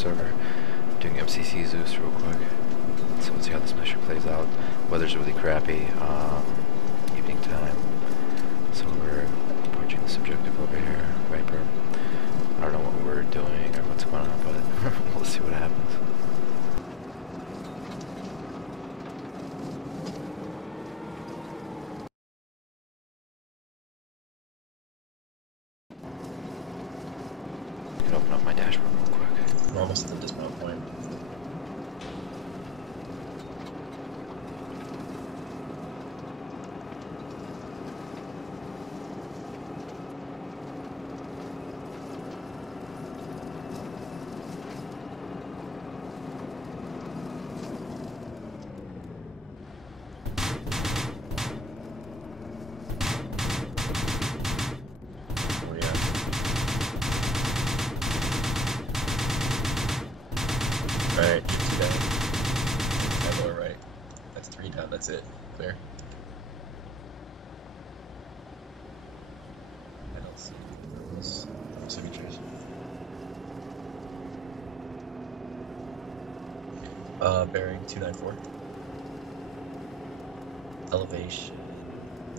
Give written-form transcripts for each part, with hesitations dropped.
server. Doing MCC Zeus real quick. So let's see how this mission plays out. Weather's really crappy. Evening time. So we're approaching this objective over here, Viper. I don't know what we're doing or what's going on, but we'll see what happens. I can open up my dashboard real quick. We're almost at the dismount point. Alright, you're 2 down. Yeah, lower right. That's 3 down, that's it. Clear. I don't see those signatures. Bearing 294. Elevation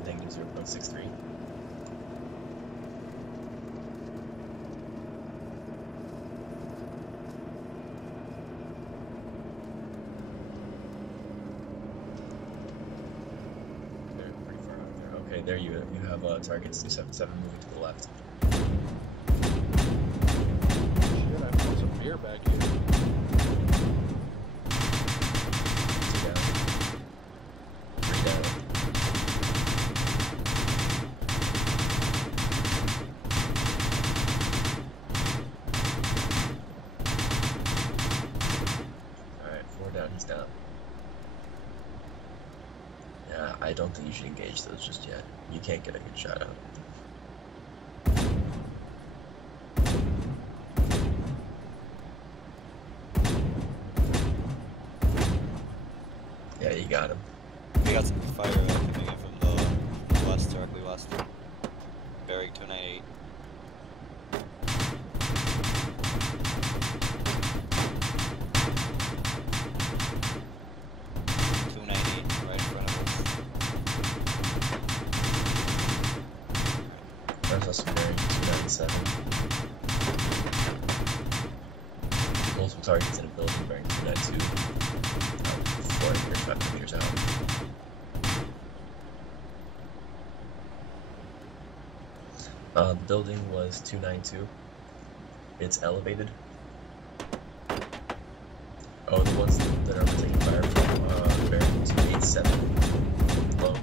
negative 0.63. Okay, there you have targets 277 moving to the left. Shit, I found some beer back here. 2 down. 3 down. Alright, 4 down, he's down. Yeah, I don't think you should engage those just yet. You can't get a good shot out. Yeah, you got him. We got some fire coming in from the west, directly west. Bearing 298. There's also bearing 297. Multiple targets in a building bearing 292. 400 meters, 500 meters out. The building was 292. It's elevated. Oh, the ones that are taking fire from bearing 287. Low.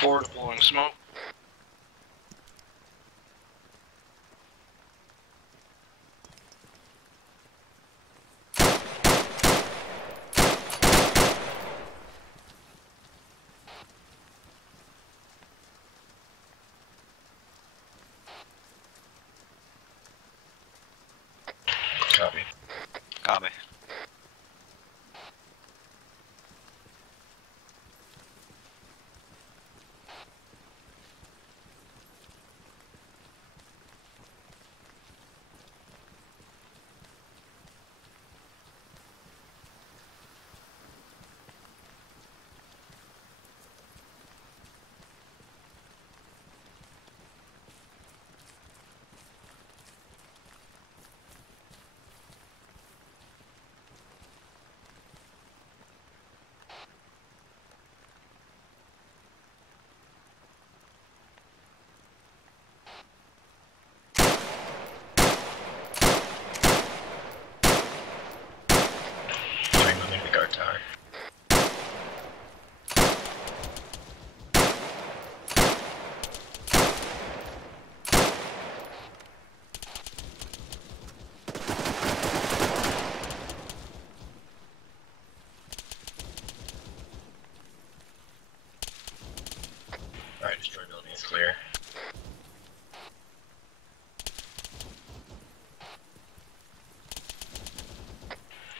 Forward blowing smoke. Copy. Copy. clear.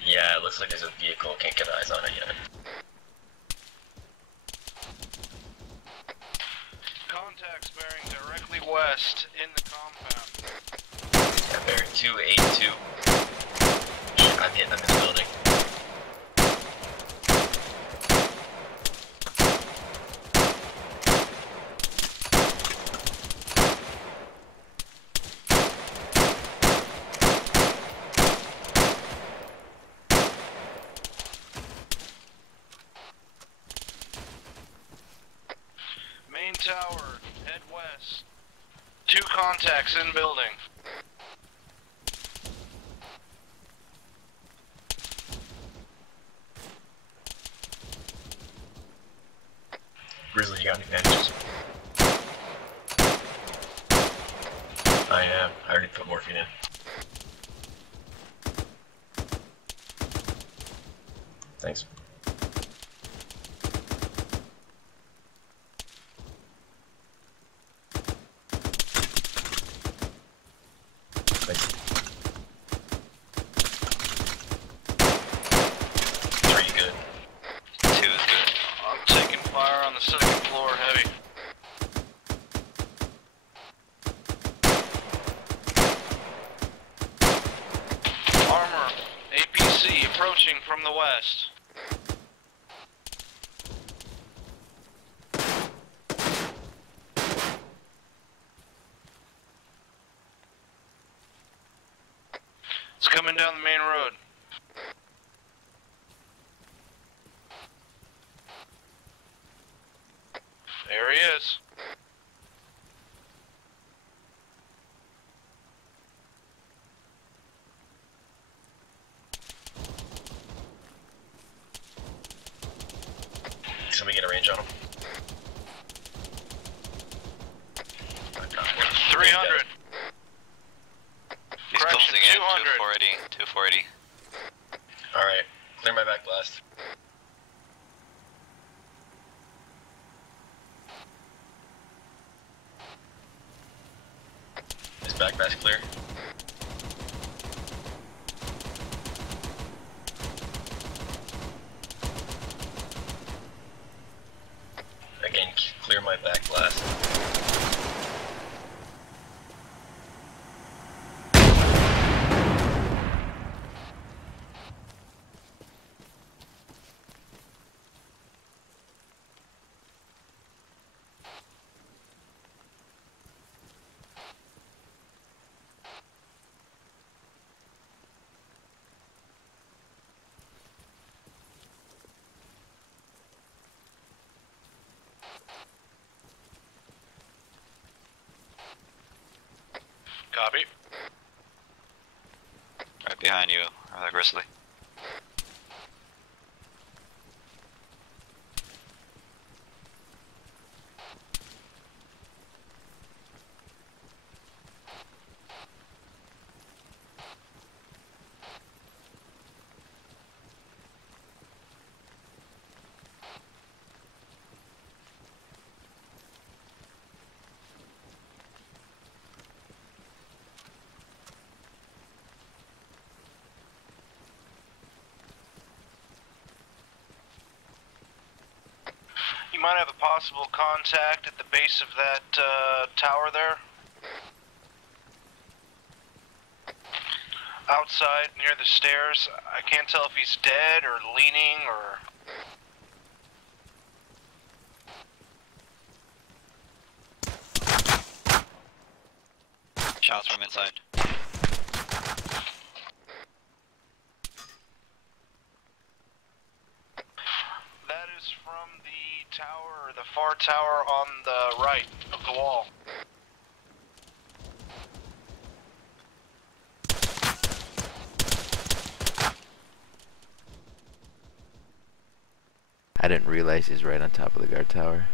Yeah, it looks like there's a vehicle. Can't get eyes on it yet. Contacts bearing directly west in the compound. Yeah, bearing 282. I'm hitting them in the building. Main tower, head west. 2 contacts in building. Grizzly, you got any bandages? I am. I already put morphine in. Thanks. Thanks. 3 good. 2 is good. I'm taking fire on the 2nd floor, heavy. Armor, APC approaching from the west. It's coming down the main road. There he is. Somebody get a range on him. 300. He's Correction, closing in, 200. 240. Alright, clear my back blast. Is back blast clear? Again, clear my back blast. Copy. Right behind you, Grizzly. You might have a possible contact at the base of that tower there. Outside near the stairs. I can't tell if he's dead or leaning or... Shots from inside. That is from the tower, the far tower on the right of the wall. I didn't realize he's right on top of the guard tower.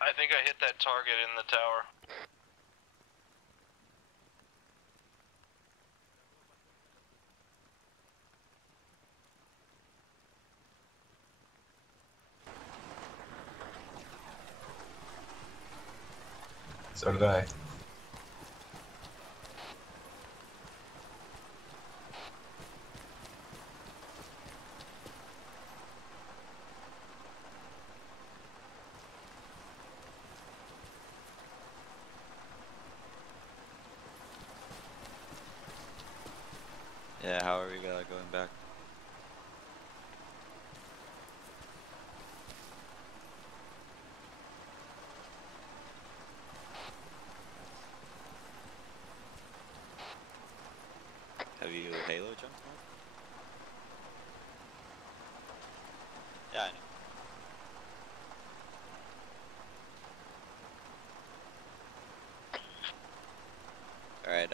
I think I hit that target in the tower. So did I. Yeah, how are we going back? Have you Halo jumped now? Yeah, I know. Alright,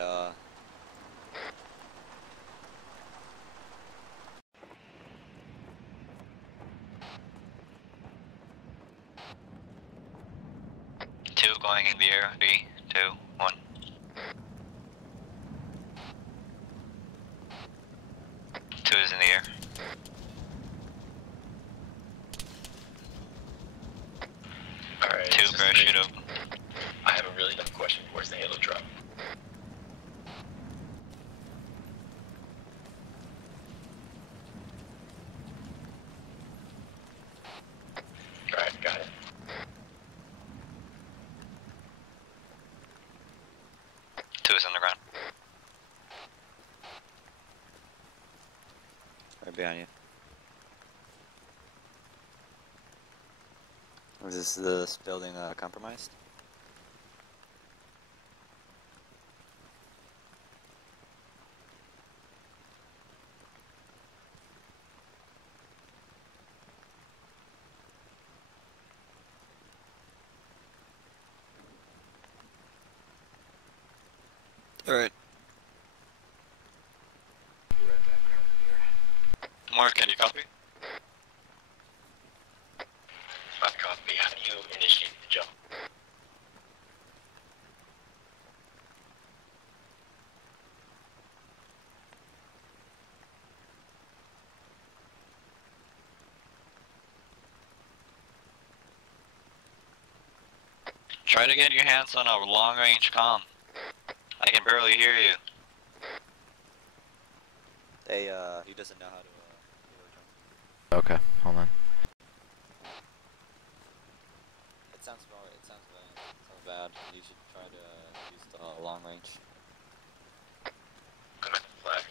2 going in the air. 3, 2, 1. 2 is in the air. Alright. 2 parachute open. I have a really dumb question. Where's the Halo drop? Alright, got it. 2 is on the ground. right behind you. Is this building compromised? Alright. Mark, can you copy? I copy. How do you initiate the jump? Try to get your hands on a long range comm. I can barely hear you. Hey, he doesn't know how to jump. Okay, hold on. It sounds bad. You should try to use the long range. I'm at the flag.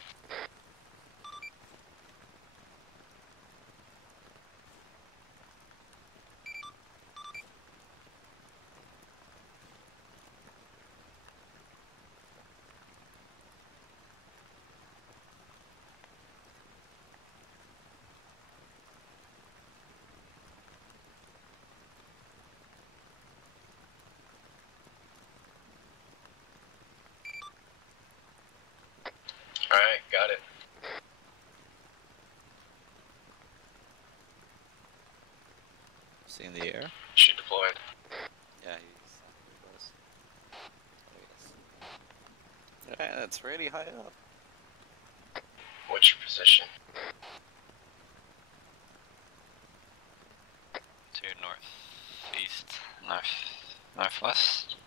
Alright, got it. See in the air? Shoot deployed. Yeah, he's close. Alright, that's really high up. What's your position? To north, east, northwest.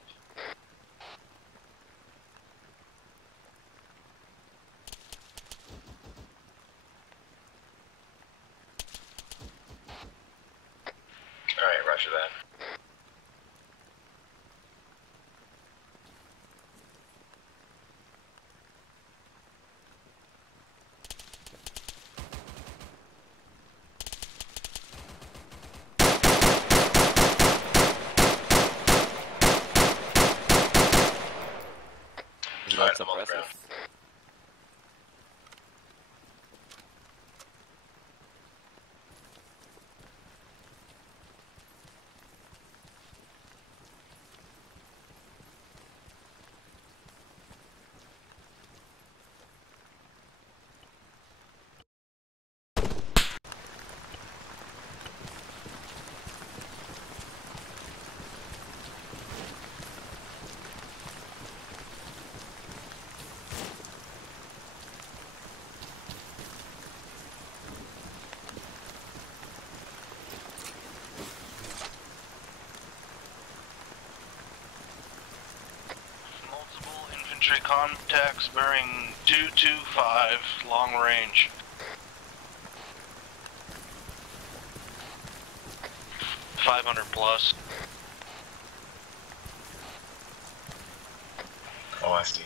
Alright, roger that. Is Alright, that I'm on the ground. suppressive? infantry contacts bearing 225, long range. $500 plus. Oh, I see.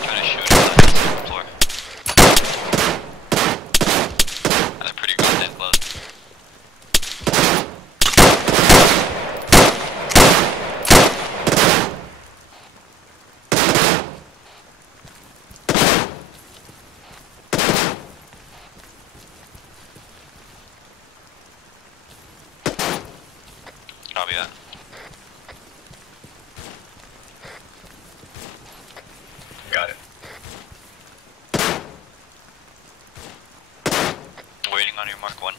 Trying to shoot him on the floor. That's pretty goddamn close. Copy that. Got it. Waiting on your Mark 1.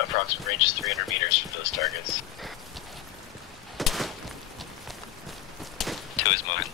Approximate range is 300 meters for those targets. 2 is moving.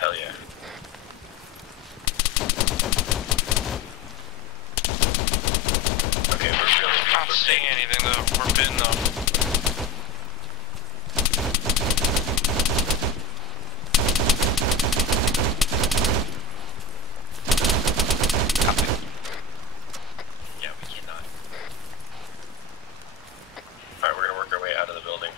Hell yeah. Okay, we're really Not seeing anything though. We're bin though. Yeah, we cannot. Alright, we're gonna work our way out of the building.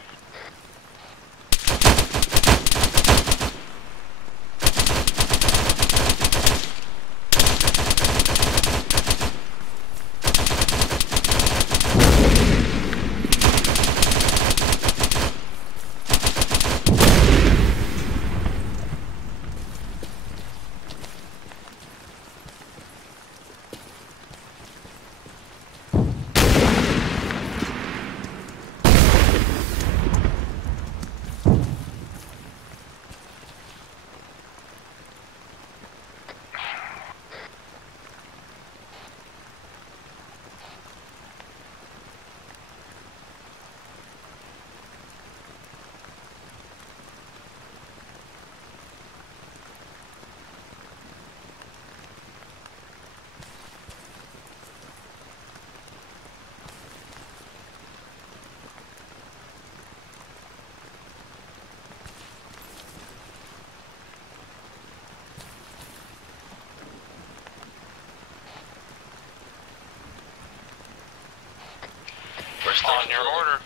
We're On your order.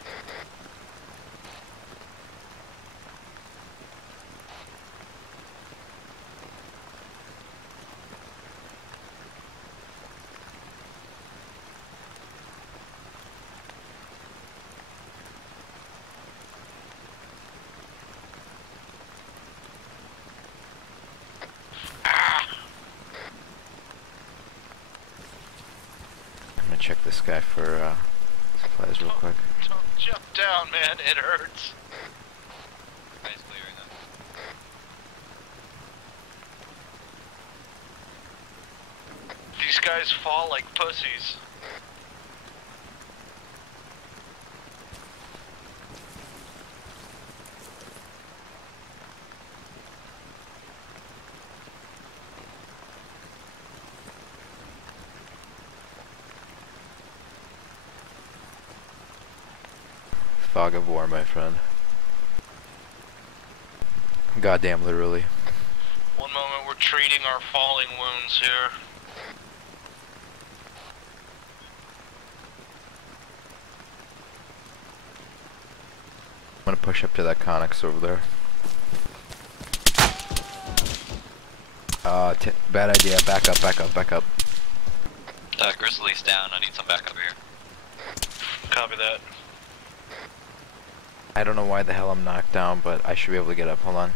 I'm gonna check this guy for supplies real quick. Don't jump down, man. It hurts. Nice clearing them. These guys fall like pussies. Fog of war, my friend. Goddamn, literally. One moment, we're treating our falling wounds here. I'm gonna push up to that Connex over there. Bad idea. Back up, back up, back up. Grizzly's down. I need some backup here. Copy that. I don't know why the hell I'm knocked down, but I should be able to get up. Hold on.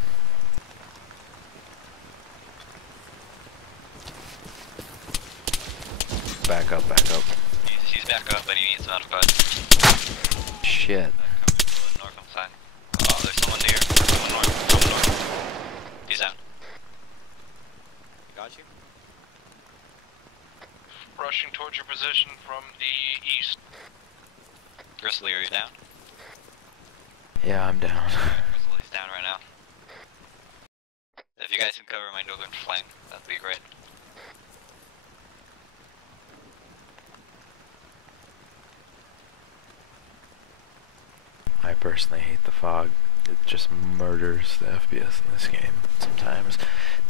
Back up, back up. He's back up, but he needs another cut. Shit. North on side. Oh, there's someone here. Someone north. Someone north. He's down. Got you. Rushing towards your position from the east. Grizzly, are you down? Yeah, I'm down. Grizzly's down right now. If you guys can cover my northern flank, that'd be great. I personally hate the fog. It just murders the FPS in this game sometimes.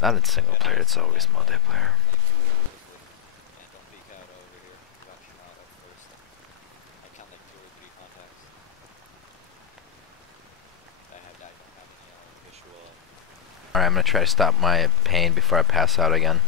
Not in single player, it's always multiplayer. And don't peek out over here. Got you out at first. I count like 2 or 3 contacts. I don't have any visual. Alright, I'm gonna try to stop my pain before I pass out again.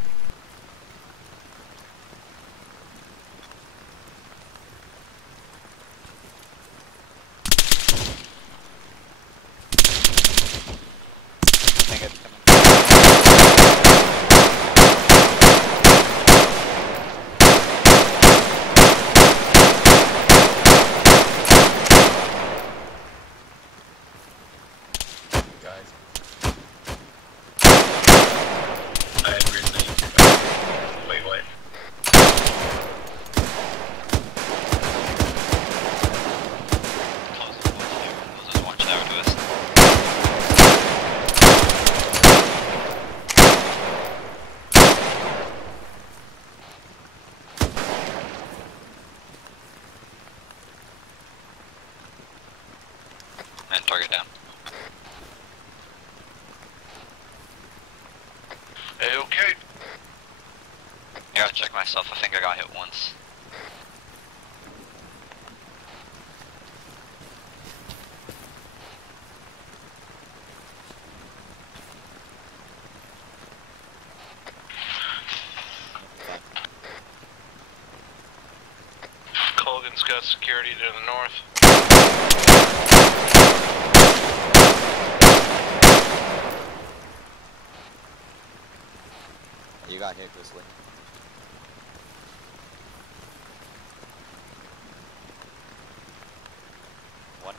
And target down. Okay. I gotta check myself, I think I got hit once. Colgan's got security to the north. You got hit, Grizzly. What?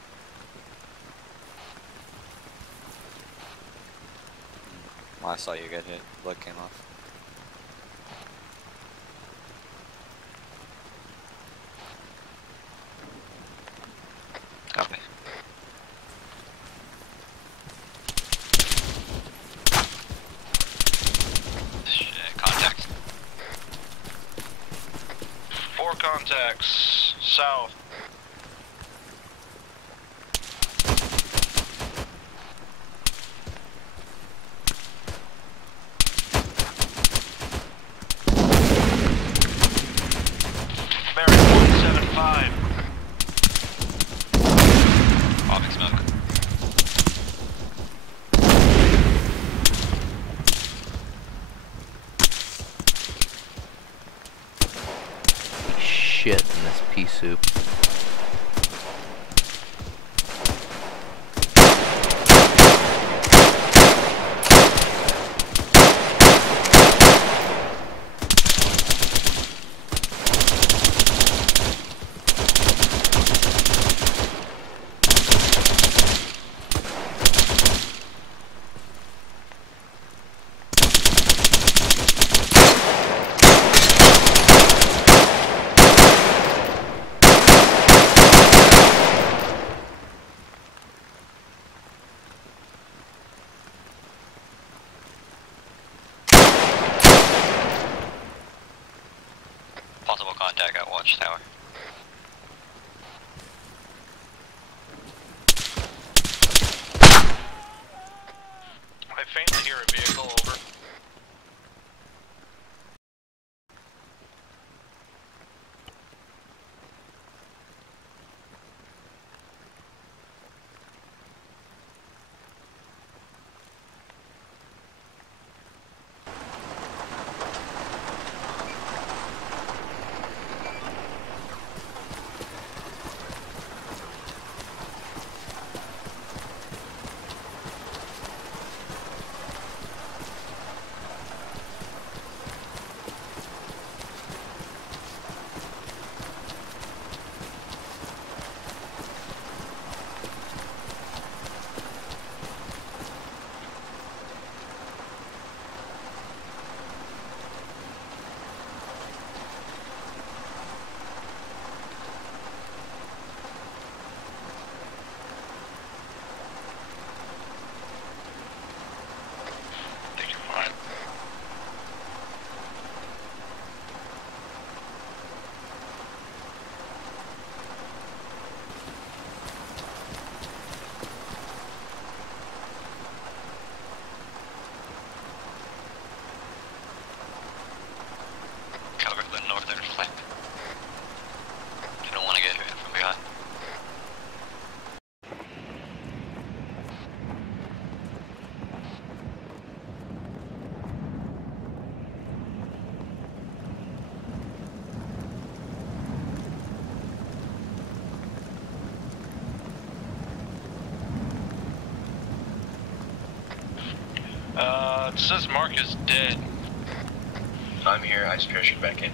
Well, I saw you get hit. Blood came off. Copy. Shit, contact. 4 contacts south. Barrett 175. Popping smoke. Shit in this pea soup. Possible contact at Watchtower. I faintly hear a vehicle, over. their flank. You don't want to get hit from behind. It says Mark is dead. I'm here, I just parachuted back in.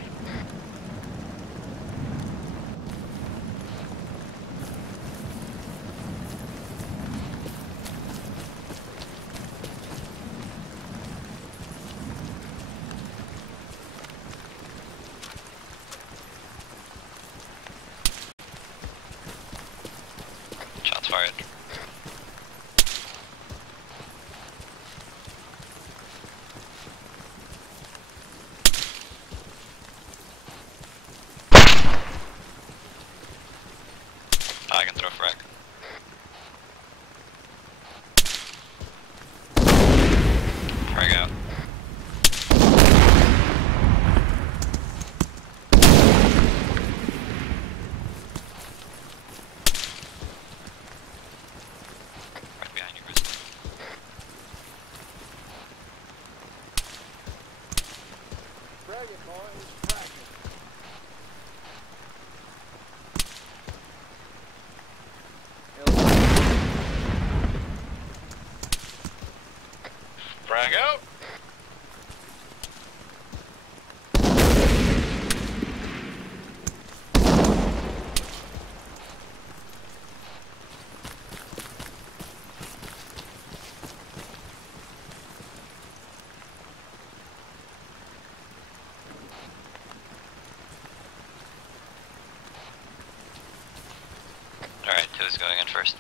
Shots fired. I can throw frag. Frag out. Right behind you, Chris. Frag it, boys. Frag it. Frag out. Alright, 2 is going in first.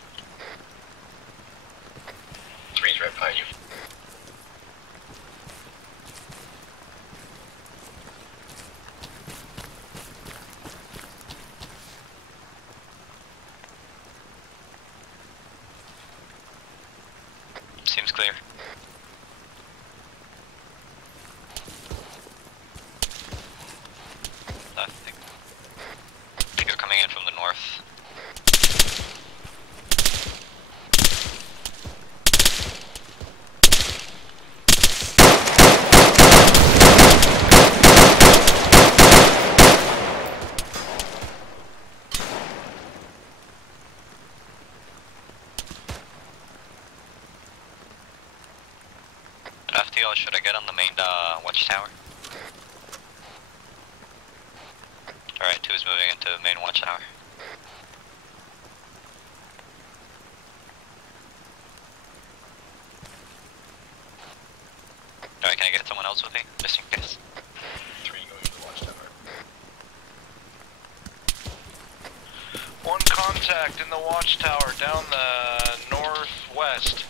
3's right behind you. Seems clear. I think they're coming in from the north. FTL, should I get on the main watchtower? Alright, 2 is moving into the main watchtower. Alright, can I get someone else with me, just in case? 3 going to the watchtower. One contact in the watchtower down the northwest.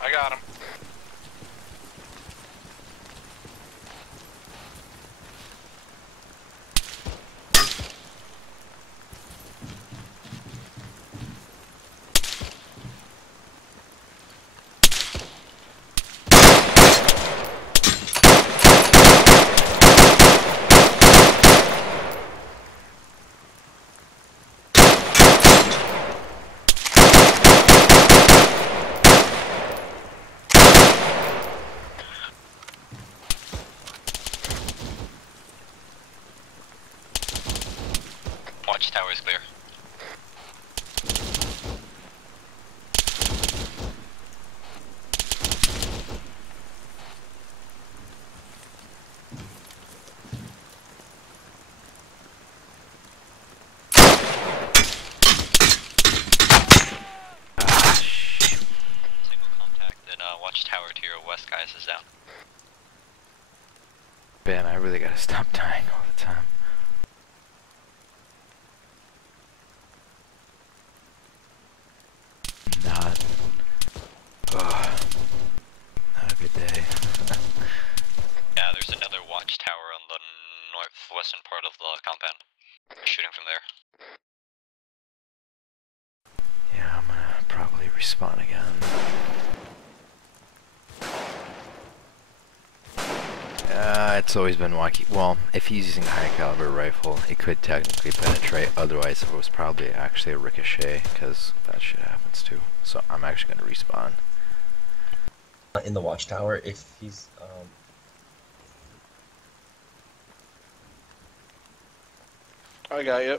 I got him. Watchtower is clear. Single contact in watchtower to your west, guys, is down. Ben, I really gotta stop dying all the time. Not a good day. Yeah, there's another watchtower on the northwestern part of the compound. Shooting from there. Yeah, I'm gonna probably respawn again. It's always been wacky. Well, if he's using a high caliber rifle, it could technically penetrate. Otherwise, it was probably actually a ricochet, because that shit happens too. So I'm actually going to respawn. In the watchtower, if he's I got you.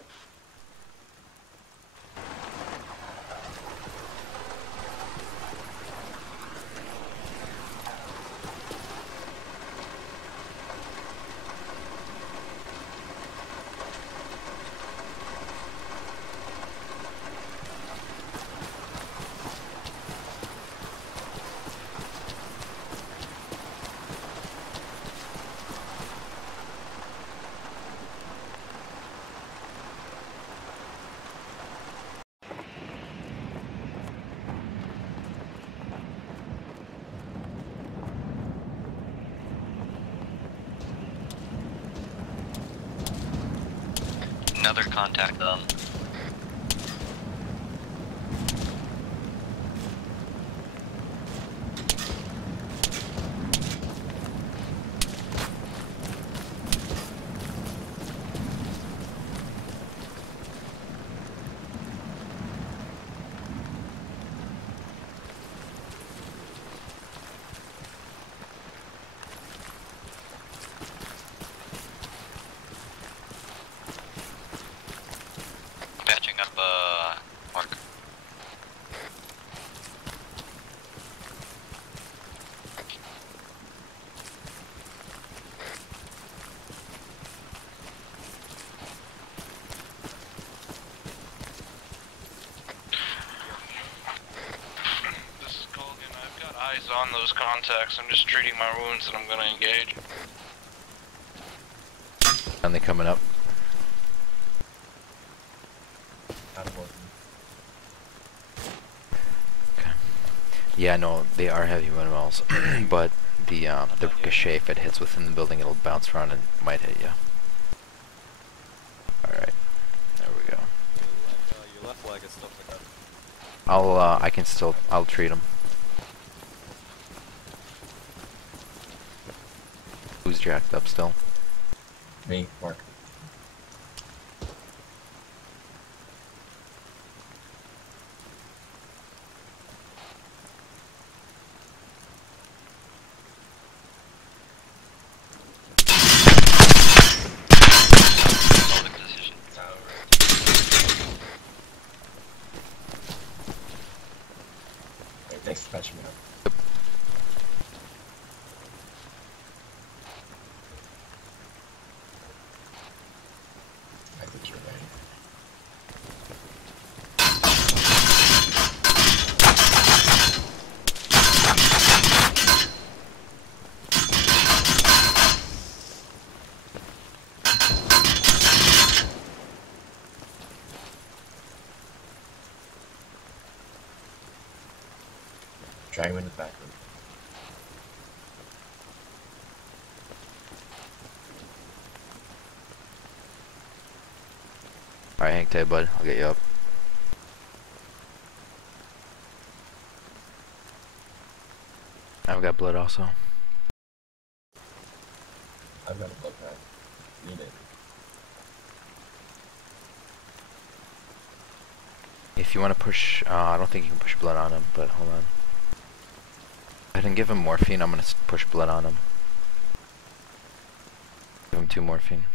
Another contact them. Patching up, Mark. This is Colgan. I've got eyes on those contacts. I'm just treating my wounds and I'm gonna engage. And they coming up. out of order. Okay. Yeah, no, they are heavy minerals, but the ricochet, if it hits within the building, it'll bounce around and might hit you. Alright, there we go. Your left leg and stuff like that. I'll treat him. Who's jacked up still? Me, Mark. Hold the position. Hey, thanks for patching me up. I think you're right. Drag him in the back room. Alright, hang tight, bud. I'll get you up. I've got blood also. I've got a blood pack. Need it. If you want to push, I don't think you can push blood on him, but hold on. I didn't give him morphine, I'm gonna push blood on him. Give him 2 morphine.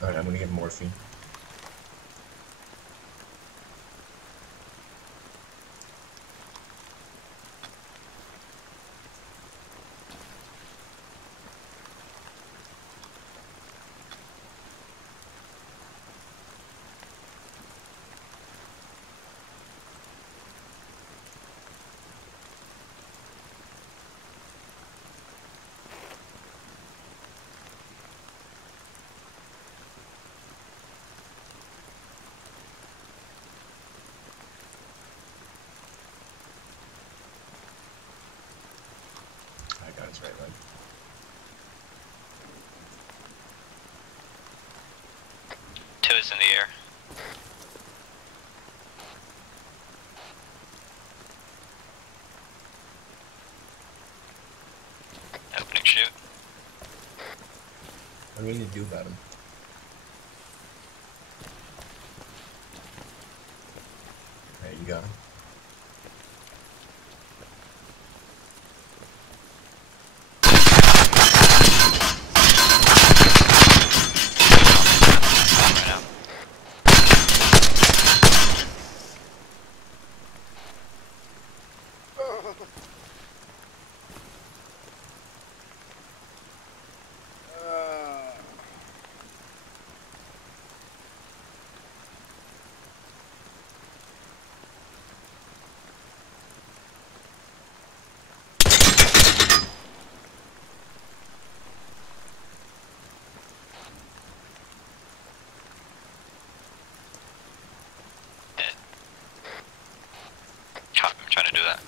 Alright, I'm gonna get morphine. 2 is in the air. Opening shoot. What do we need to do about him? Alright, you got him. Right now. I'm trying to do that.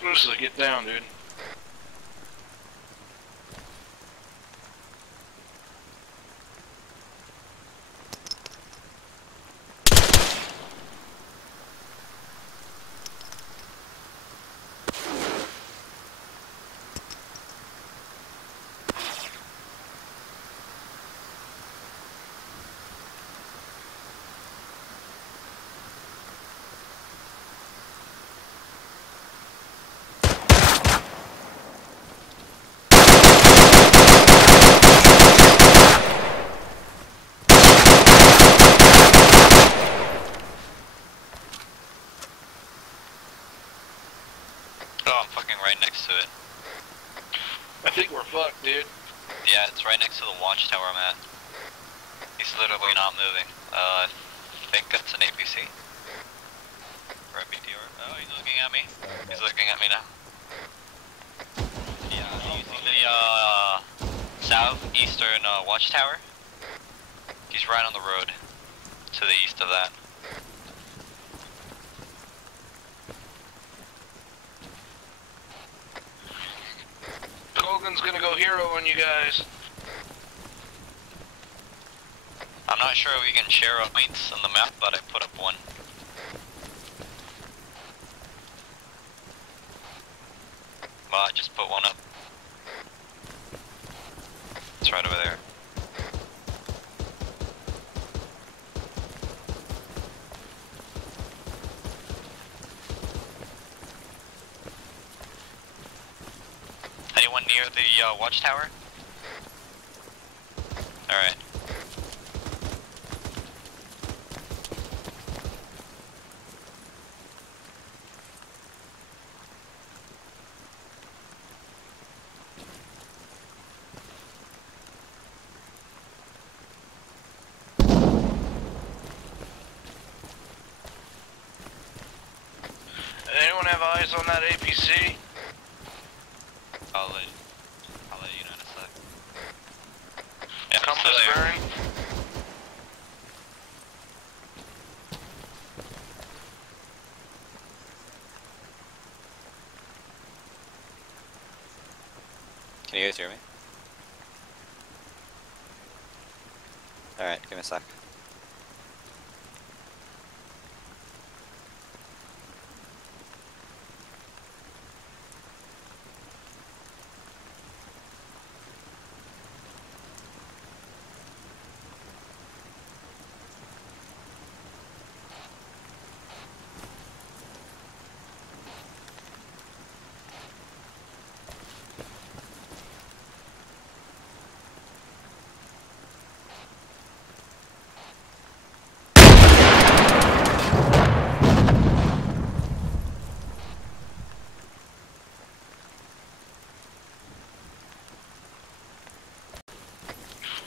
Seriously, get down, dude. Oh, I'm fucking right next to it. I think we're fucked, dude. Yeah, it's right next to the watchtower I'm at. He's literally not moving. I think that's an APC. Or a BTR. Oh, he's looking at me. He's looking at me now. Yeah, using the southeastern watchtower. He's right on the road to the east of that. Colgan's gonna go hero on you guys. I'm not sure we can share points on the map, but I put up one. Well, I just put one up. It's right over there. Anyone near the watchtower? Alright. Anyone have eyes on that APC? I'll let you know in a sec. Yeah, Compass still there. bearing. Can you guys hear me? Alright, give me a sec.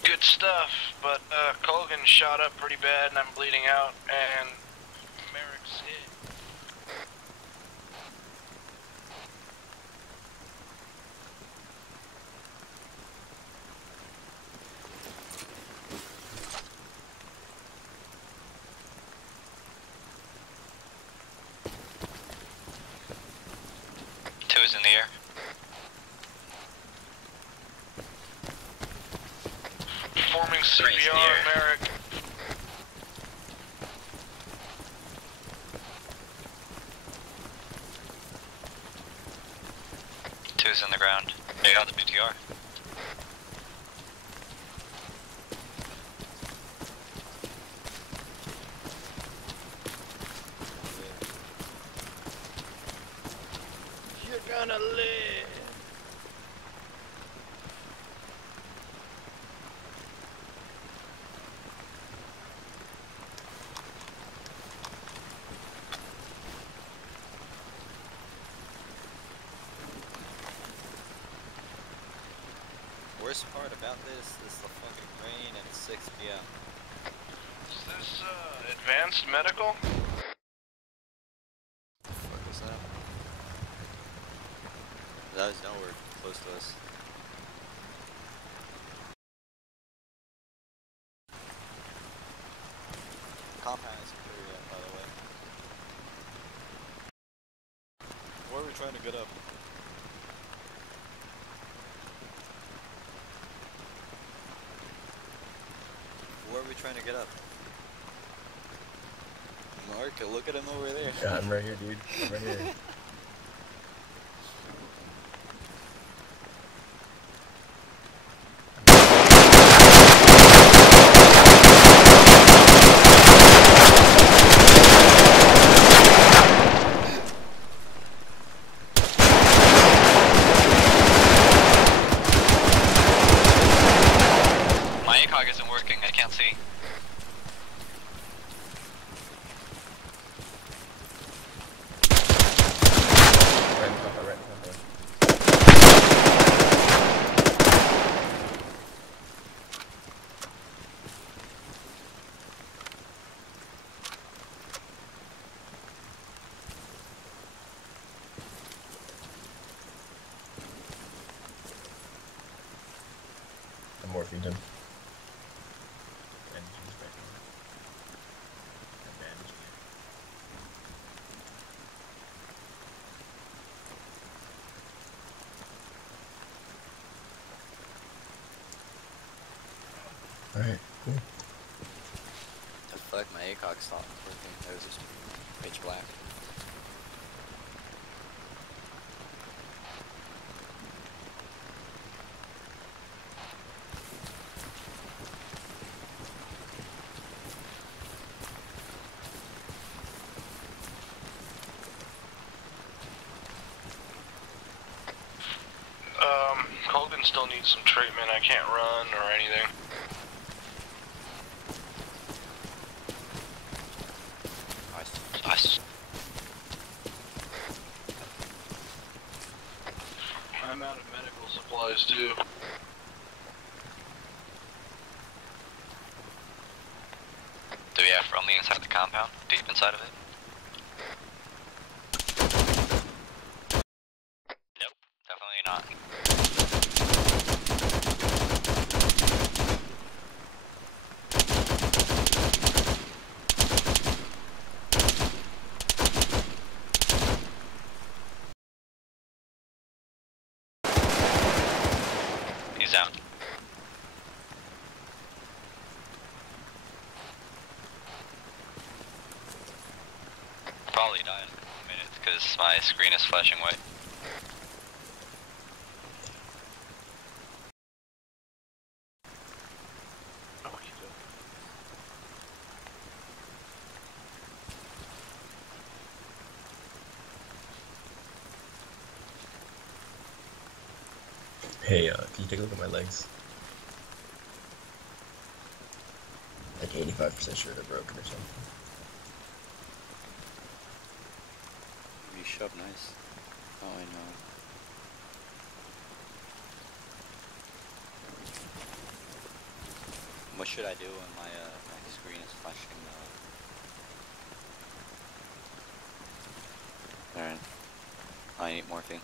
Good stuff, but Colgan shot up pretty bad and I'm bleeding out, and Merrick's CPR, Merrick. Two's in the ground. They got the BTR. You're gonna live. Worst part about this is the fucking rain and it's 6 p.m. Is this, advanced medical? The fuck is that? That is nowhere close to us. Compound is clear yet, by the way. Where are we trying to get up? Where are we trying to get up? Mark, look at him over there. Yeah, I'm right here, dude. I'm right here. My ACOG isn't working, I can't see. Right in front, right in front. I'm morphined him. Bandages back on. I'm bandaging it. Alright, cool. The fuck, my ACOG stopped working. It was just pitch black. Colgan still needs some treatment. I can't run or anything. Nice. I'm out of medical supplies too. Do we have friendly inside the compound? Deep inside of it? Nope, definitely not. He's out. Probably died in a couple minutes because my screen is flashing white. Hey, can you take a look at my legs? Like 85% sure they're broken or something. You shove nice. Oh, I know. What should I do when my screen is flashing? Alright. I need morphine.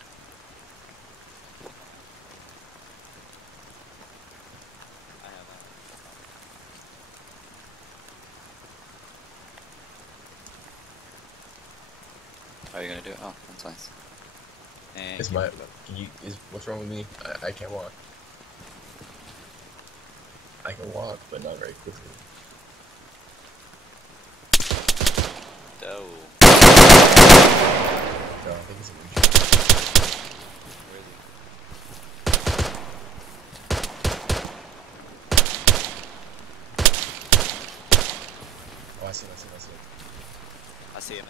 I have that. How are you gonna do it? Oh, that's nice. And What's wrong with me? I can't walk. I can walk, but not very quickly. Oh. No, I think it's a region. Where is he? Oh, I see him, I see him, I see him. I see him.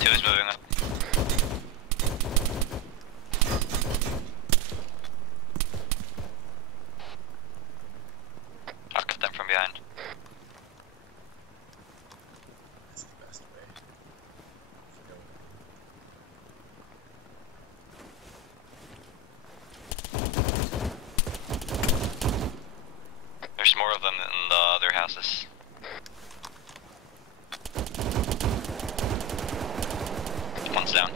Two is moving up. I'll cut them from behind. That's the best way. There's more of them in the other houses. One's down.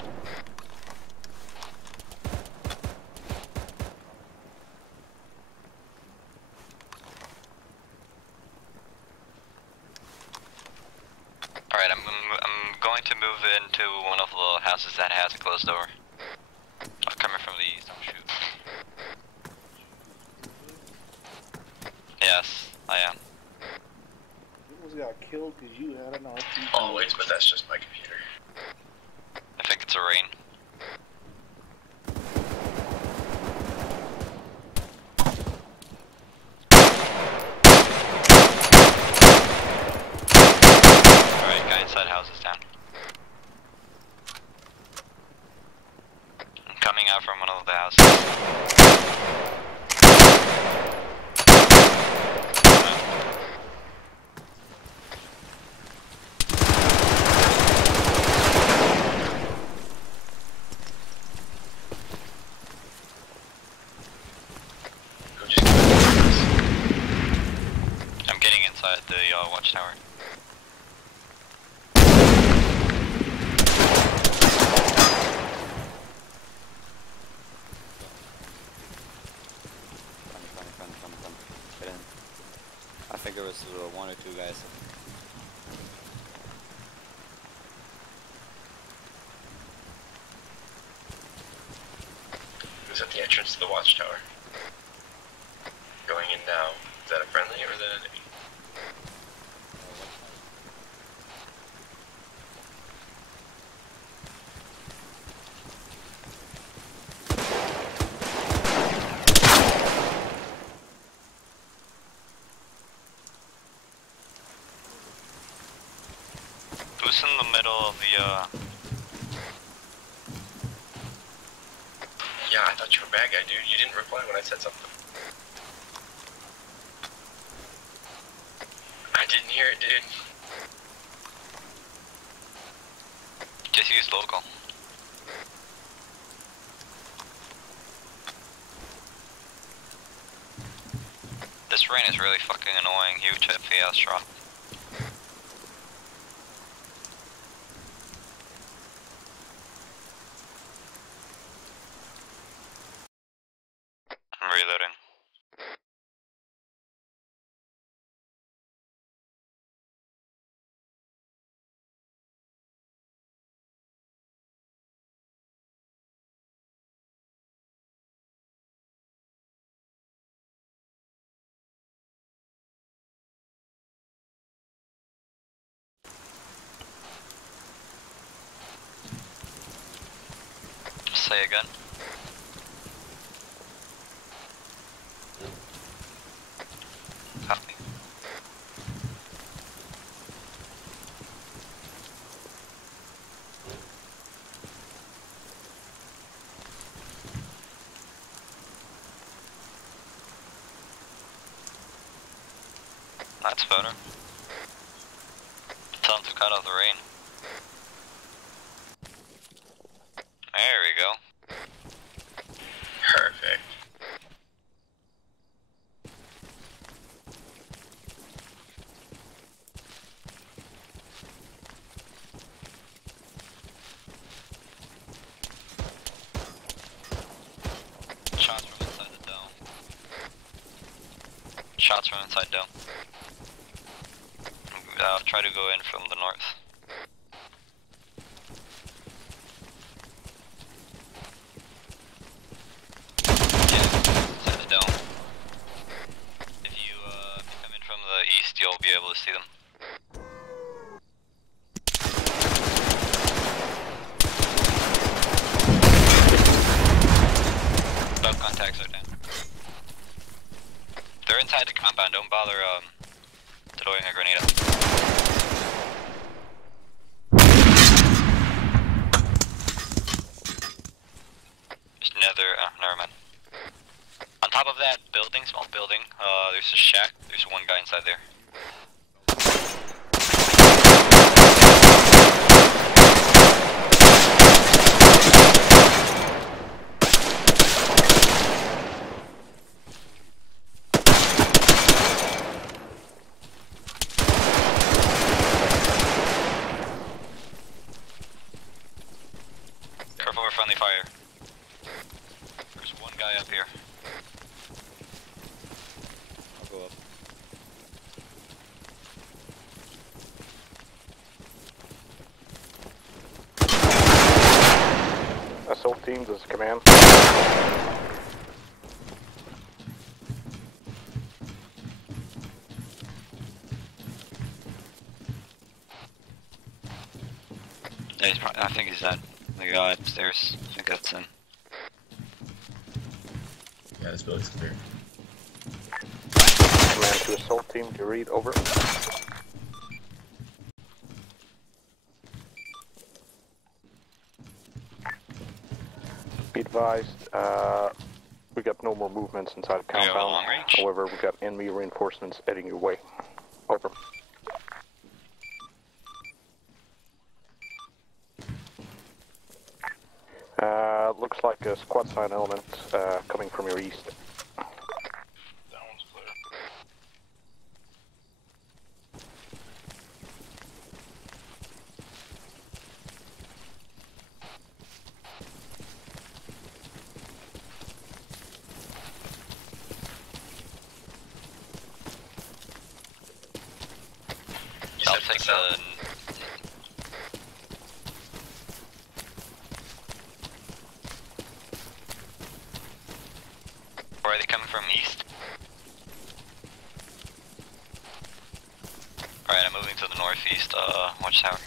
Alright, I'm going to move into one of the houses that has a closed door. I'm coming from the east, I'll shoot. Yes, I am. You almost got killed because you had an RPG. Always, but that's just my computer. I think it's a rain. Alright, guy inside house is down. I'm coming out from one of the houses. Go just get I'm getting inside the watchtower. Come. Get in. I think there was one or two guys. Who's at the entrance to the watchtower? Going in now. Is that a friendly or is that an enemy? Who's in the middle of the Yeah, I thought you were a bad guy, dude. You didn't reply when I said something. I didn't hear it, dude. just use local. This rain is really fucking annoying. Huge FPS drop. I'm reloading. Say again. Copy. That's better. Tell them to cut off the rain. There we go. Perfect. Shots from inside the dome. Shots from inside dome. I'll try to go in from the north. Yeah, inside the dome. If you come in from the east, you'll be able to see them. Both contacts are down. They're inside the compound, don't bother throwing a grenade up. Just another, never mind. On top of that building, small building, there's a shack, there's one guy inside there. Careful for friendly fire. There's one guy up here. I'll go up. Assault team, this is command. Yeah, he's probably, I think he's dead. The guy upstairs, I think that's him. Yeah, this building's clear. Command to assault team, to read, over. Be advised, we got no more movements inside the We have a compound. long range? However, we got enemy reinforcements heading your way. Over. Looks like a squad sign element coming from your east. That one's clear. I'll take the... Where are they coming from? East? Alright, I'm moving to the northeast, watchtower.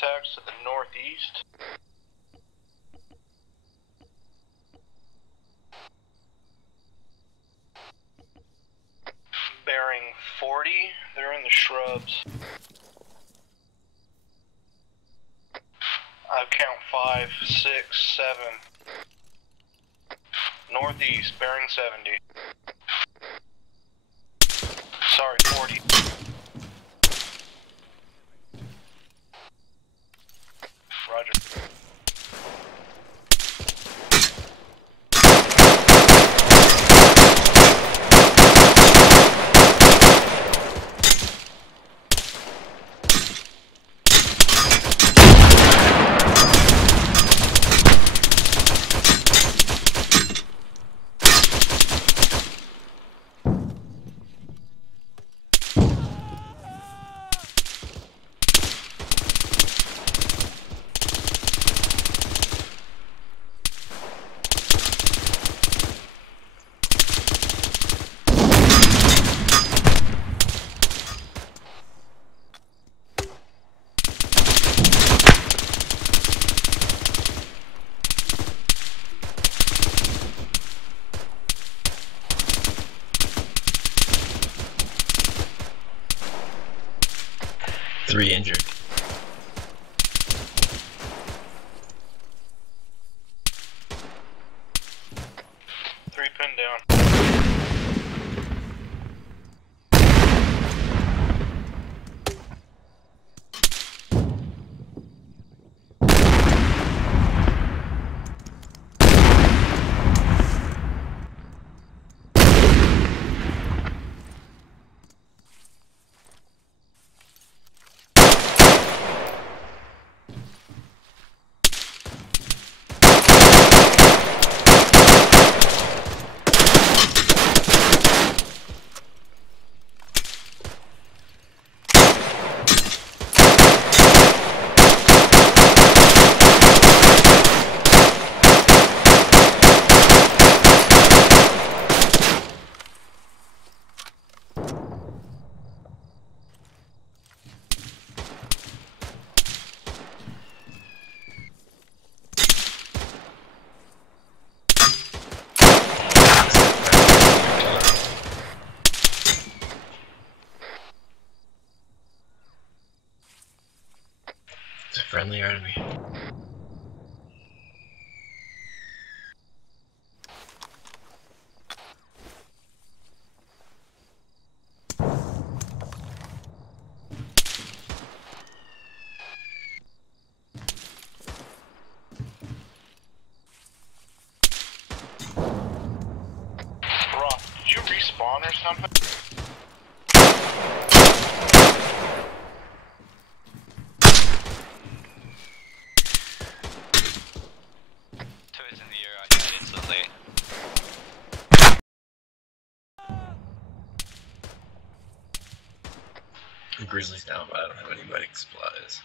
contacts to the northeast. Bearing 40, they're in the shrubs. I count 5, 6, 7. Northeast, bearing 70. Sorry, 40. Roger. Three injured. 3 pinned down. It's a friendly enemy. Rock, did you respawn or something? Turrets in the air, I died instantly. Grizzly's down, but I don't have any medic supplies.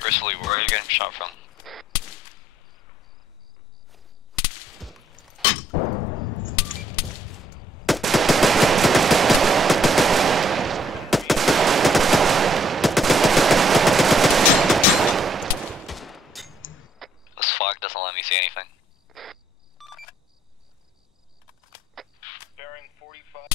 Grizzly, where are you getting shot from? This flag doesn't let me see anything. Bearing 45.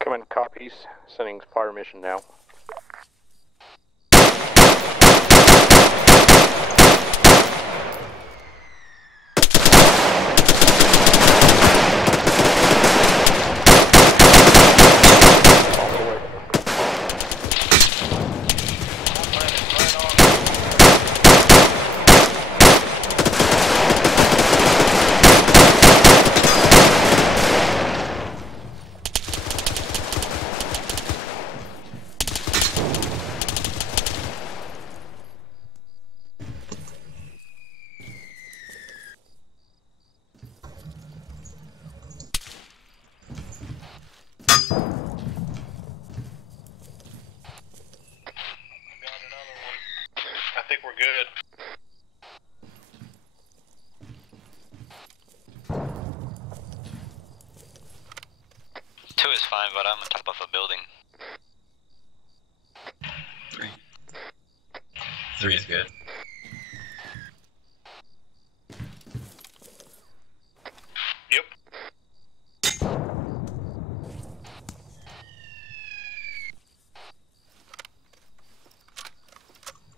Come in, copies. Sending fire mission now. fine, but I'm on top of a building. 3. 3 is good. Yep.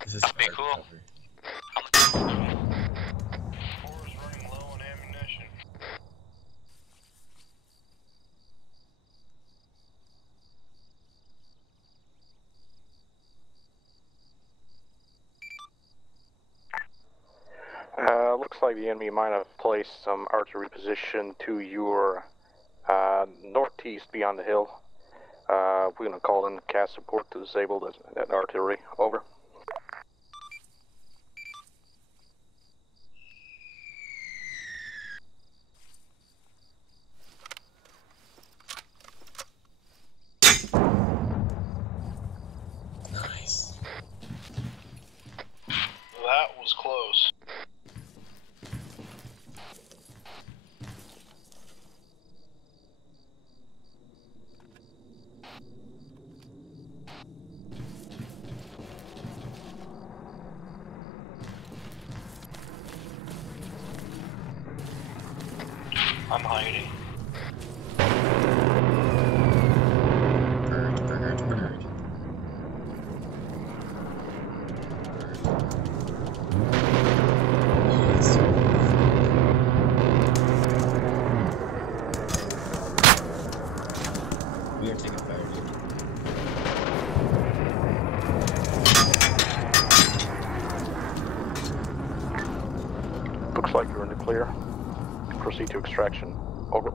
This is That'd be hard to cool. cover. How much? 4 is running low on ammunition. Looks like the enemy might have placed some artillery position to your northeast beyond the hill. We're going to call in cast support to disable that artillery. Over. Nice. That was close. I'm hiding. Bird, bird, bird. Yes. We are taking fire, dude. Looks like you're in the clear. Proceed to extraction. Over.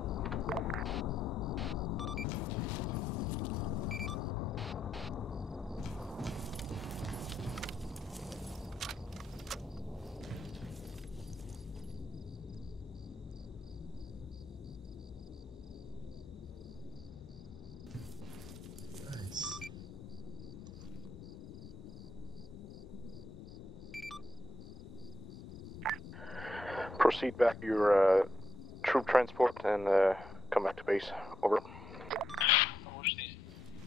Nice. Proceed back to your troop transport and come back to base. Over. I wish these,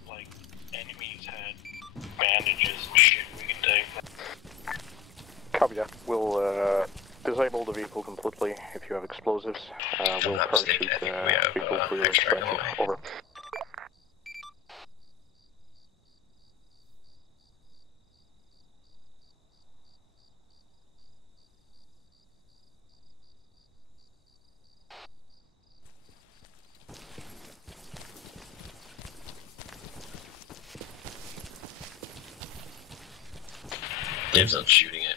like, enemies had bandages and shit we can take. Copy that. We'll disable the vehicle completely if you have explosives. I'm We'll not mistaken, parachute I think we have, vehicle for your extra extraction. ammo. Over. Dibs on shooting it.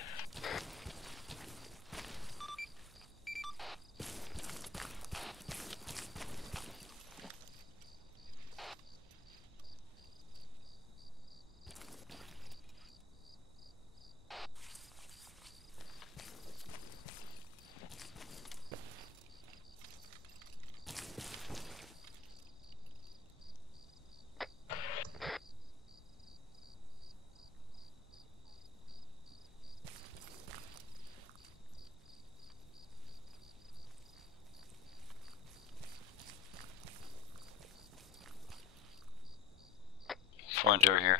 Foreign door here.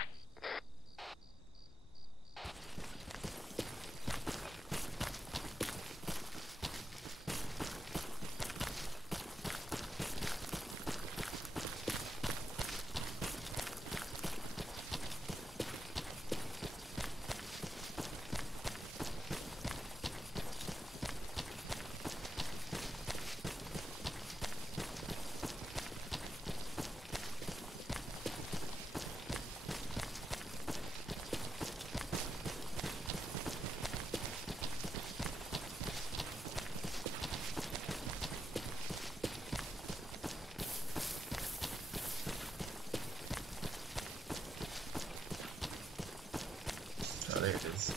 Oh, there it is.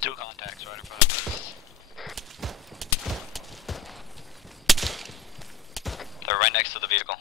Two contacts right in front of us. They're right next to the vehicle.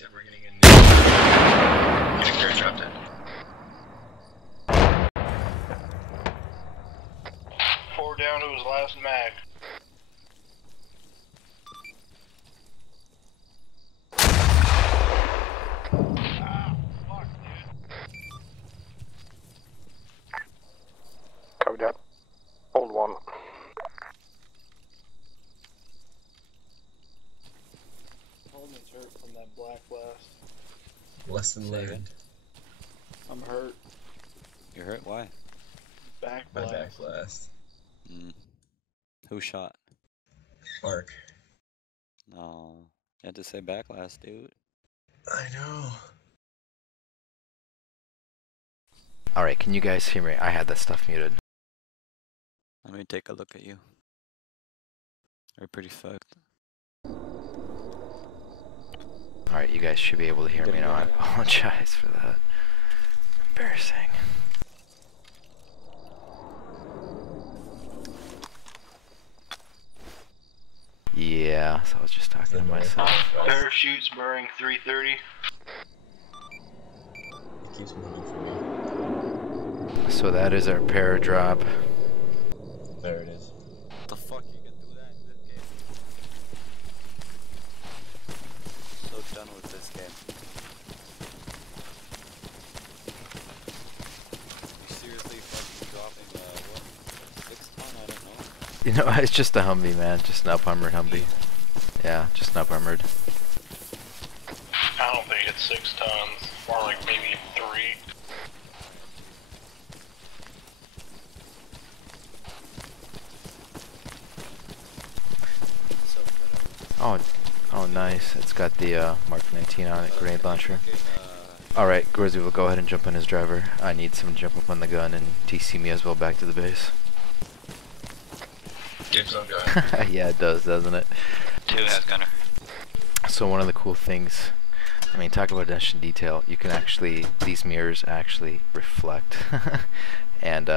Yeah, we're getting in. Getting very dropped in. 4 down to his last mag. Ah, fuck, dude. Copy that. Hold one. Helmet's hurt from that black blast. Lesson Say learned. again? I'm hurt. You're hurt? Why? Back My blast. back blast. Mm. Who shot? Mark. No. You had to say backlash, dude. I know. Alright, can you guys hear me? I had that stuff muted. Let me take a look at you. You're pretty fucked. Alright, you guys should be able to hear me now. I apologize for that. Embarrassing. Yeah, so I was just talking to myself. Parachutes bearing 330. It keeps moving for me. So that is our para drop. There it is. What the fuck? You can do that in this game? So done with this game. You seriously fucking dropping, what? 6 ton? I don't know. You know, it's just a Humvee, man. Just an up-armored Humvee. Yeah, just an up-armored. I don't think it's 6 tons. More like maybe 3. Oh, nice. It's got the Mark 19 on it, grenade launcher. Alright, Gorzy will go ahead and jump on his driver. I need someone to jump up on the gun and TC me as well back to the base. Dibs on gun. Yeah, it does, doesn't it? 2 has gunner. So one of the cool things, I mean, talk about attention to detail, you can actually, these mirrors actually reflect. And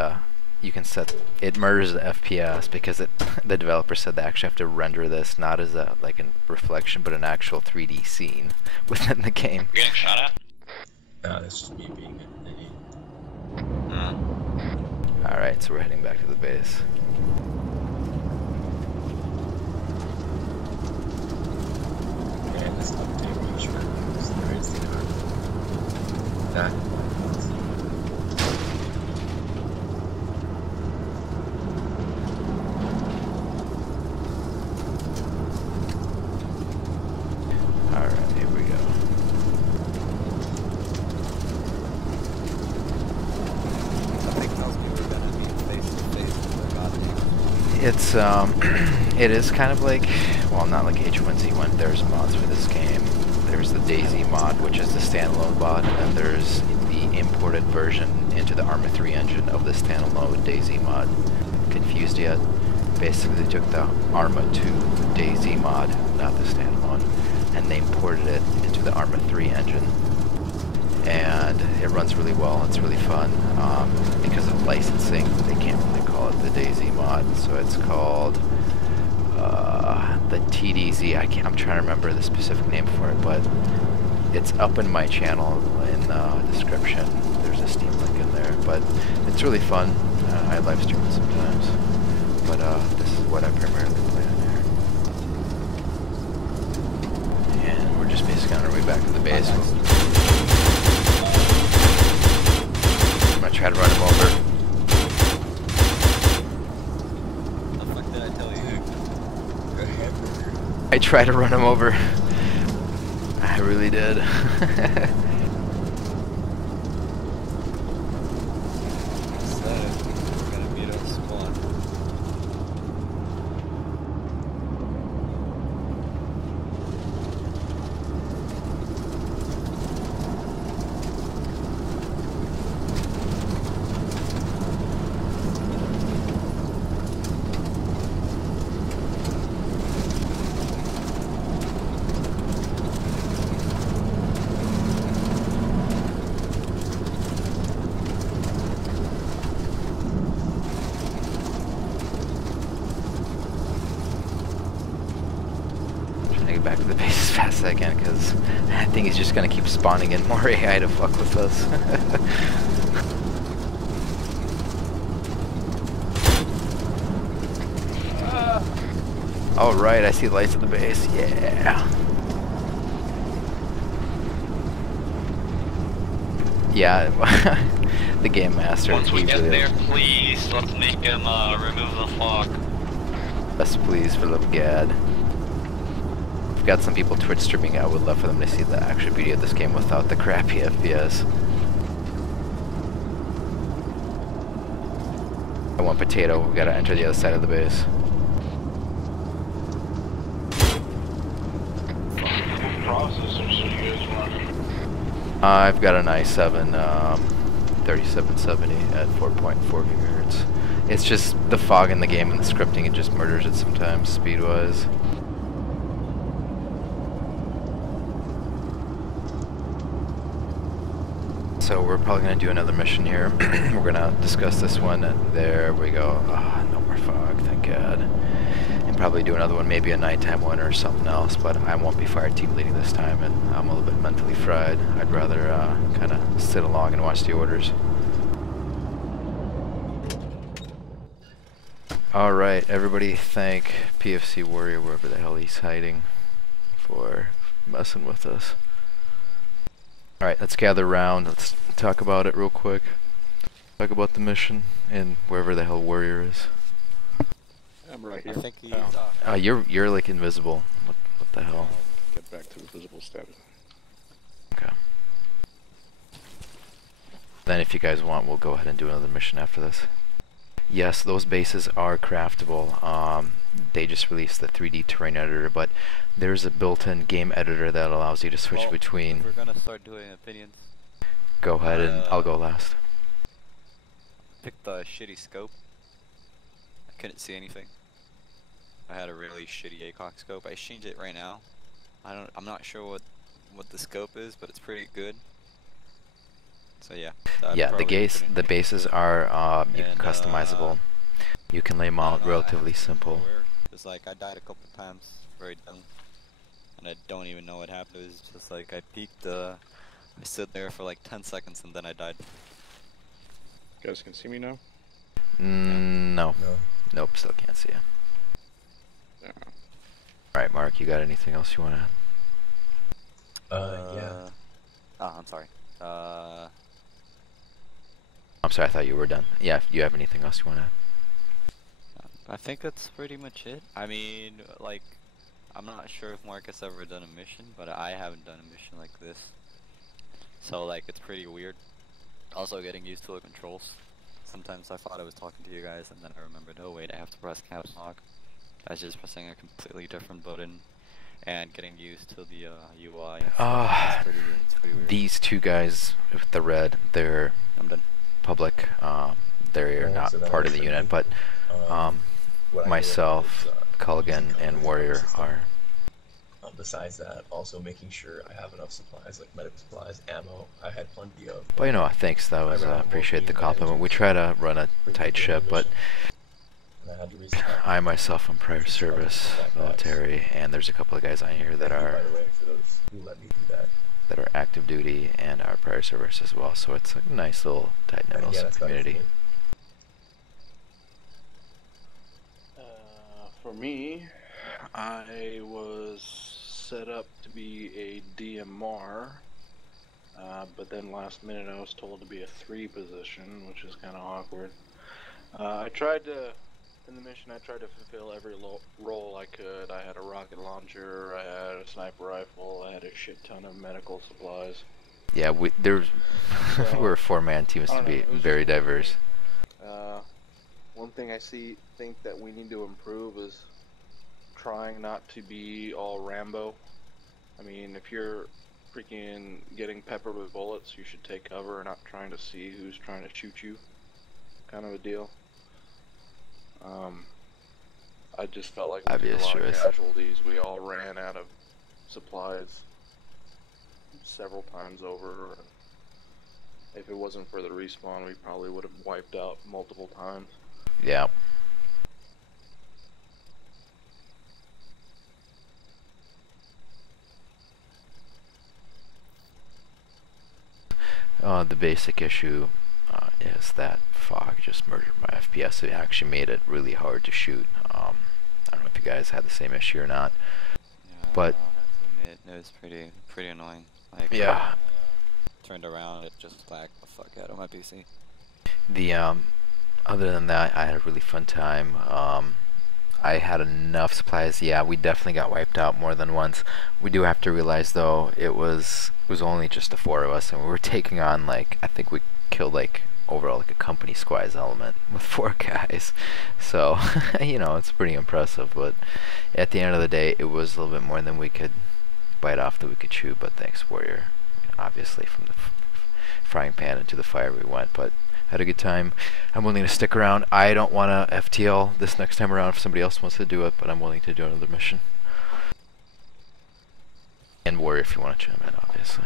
you can set, it mirrors the FPS because the developer said they actually have to render this not as a, like a reflection, but an actual 3D scene within the game. You're getting shot at? That's just me being an idiot. Alright, so we're heading back to the base. Man, this update was sure was the greatest thing ever. That. Alright, here we go. Something tells me we're gonna be face to face with the god. It's, it is kind of like, well, not like H1Z1. There's mods for this game. There's the DayZ mod, which is the standalone mod, and then there's the imported version into the Arma 3 engine of the standalone DayZ mod. Confused yet? Basically, they took the Arma 2 DayZ mod, not the standalone, and they imported it into the Arma 3 engine. And it runs really well. It's really fun. Because of licensing, they can't really call it the DayZ mod, so it's called the TDZ. I'm trying to remember the specific name for it, but it's up in my channel in the description. There's a Steam link in there, but it's really fun. I live stream it sometimes, but this is what I primarily play on here. And we're just basically on our way back to the base. I'm gonna try to run him over. The fuck did I tell you? A hamburger. I tried to run him over. I really did. Said we're gonna meet our squad. second, because I think he's just gonna keep spawning in more AI to fuck with us. Alright, I see lights at the base, yeah. Yeah, the game master. Once we get there, please, let's make him remove the fog. Yes, please, for love of God. We've got some people Twitch streaming. I would love for them to see the actual beauty of this game without the crappy FPS. I want potato. We gotta enter the other side of the base. Processors are you guys running? I've got an i7 3770 at 4.4 gigahertz. It's just the fog in the game and the scripting, it just murders it sometimes, speed-wise. So we're probably going to do another mission here. We're going to discuss this one, and there we go. Ah, no more fog, thank God. And probably do another one, maybe a nighttime one or something else, but I won't be fire team leading this time, and I'm a little bit mentally fried. I'd rather kind of sit along and watch the orders. Alright, everybody thank PFC Warrior, wherever the hell he's hiding, for messing with us. Alright, let's gather around, let's talk about it real quick. Talk about the mission, and wherever the hell Warrior is. I'm right here. I think he's, You're like invisible. What the hell? Get back to visible status. Okay. Then if you guys want, we'll go ahead and do another mission after this. Yes, those bases are craftable. They just released the 3D terrain editor, but there's a built-in game editor that allows you to switch between. We're gonna start doing opinions. Go ahead and I'll go last. Picked the shitty scope. I couldn't see anything. I had a really shitty ACOG scope. I changed it right now. I'm not sure what the scope is, but it's pretty good. So yeah. Yeah, the bases are customizable. You can lay them out relatively simple. It's like I died a couple times, very dumb, and I don't even know what happened. It was just like I peeked. I stood there for like 10 seconds and then I died. You guys can see me now? No. Nope, still can't see you. Yeah. Alright, Mark, you got anything else you want to add? Yeah. Oh, I'm sorry. I'm sorry, I thought you were done. Yeah, if you have anything else you want to add? I think that's pretty much it. I mean, like, I'm not sure if Mark has ever done a mission, but I haven't done a mission like this. So, like, it's pretty weird. Also, getting used to the controls. Sometimes I thought I was talking to you guys, and then I remembered, oh wait, I have to press caps lock. I was just pressing a completely different button, and getting used to the UI. It's pretty weird. These two guys with the red, they're I'm done. public. They're not part of the unit, but myself, Culligan, and Warrior are. Besides that, also making sure I have enough supplies, like medical supplies, ammo. I had plenty of. Well, you know, thanks. That was appreciate the compliment. We try to run a tight ship, but I myself am prior service, military, and there's a couple of guys on here that are active duty and are prior service as well. So it's a nice little tight knit community. For me, I was set up to be a DMR, but then last minute I was told to be a 3 position, which is kind of awkward. In the mission I tried to fulfill every role I could. I had a rocket launcher, I had a sniper rifle, I had a shit ton of medical supplies. Yeah, we're a 4-man team, to be very diverse. One thing I think that we need to improve is trying not to be all Rambo. I mean, if you're freaking getting peppered with bullets, you should take cover and not trying to see who's trying to shoot you, kind of a deal. I just felt like we had a lot of casualties. We all ran out of supplies several times over. If it wasn't for the respawn, we probably would have wiped out multiple times. Yeah. The basic issue is that fog just murdered my FPS. It actually made it really hard to shoot. I don't know if you guys had the same issue or not, Yeah, but I'll have to admit, it was pretty annoying. Like, yeah, turned around, it just blacked the fuck out of my PC. the other than that, I had a really fun time. I had enough supplies. Yeah, we definitely got wiped out more than once. We do have to realize though, it was only just the 4 of us, and we were taking on, like, I think we killed like overall like a company squads element with 4 guys. So you know, it's pretty impressive. But at the end of the day, it was a little bit more than we could bite off that we could chew. But thanks, Warrior. Obviously, from the frying pan into the fire we went. But had a good time. I'm willing to stick around. I don't want to FTL this next time around if somebody else wants to do it, but I'm willing to do another mission. And Warrior, if you want to chime in, obviously.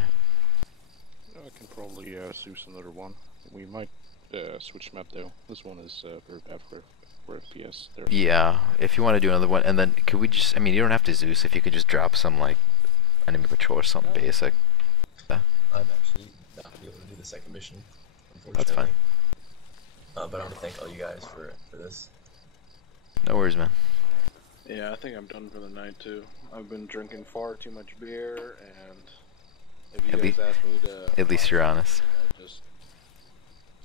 I can probably Zeus another one. We might switch map though. This one is very bad for FPS. There. Yeah, if you want to do another one, and then could we just, I mean, you don't have to Zeus, if you could just drop some, like, enemy patrol or something basic. Yeah. I'm actually not going to be able to do the second mission, unfortunately. That's fine. But I want to thank all you guys for this. No worries, man. Yeah, I think I'm done for the night too. I've been drinking far too much beer, and if you guys ask me to... At least you're honest. I just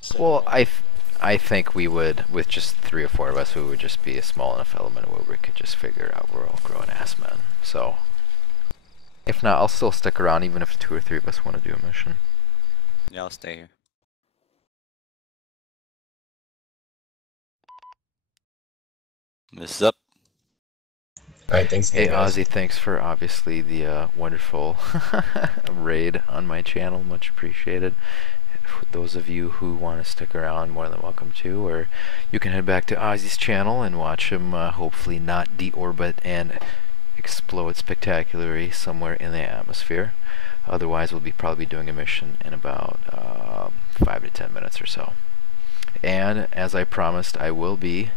sit Well, home. I think we would, with just 3 or 4 of us, we would just be a small enough element where we could just figure out we're all grown ass men. So, if not, I'll still stick around even if 2 or 3 of us want to do a mission. Yeah, I'll stay here. This is up. Alright, thanks Hey again, guys. Ozzy, thanks for obviously the wonderful raid on my channel, much appreciated. For those of you who want to stick around, more than welcome to, or you can head back to Ozzy's channel and watch him hopefully not deorbit and explode spectacularly somewhere in the atmosphere. Otherwise, we'll be probably doing a mission in about 5 to 10 minutes or so. And as I promised, I will be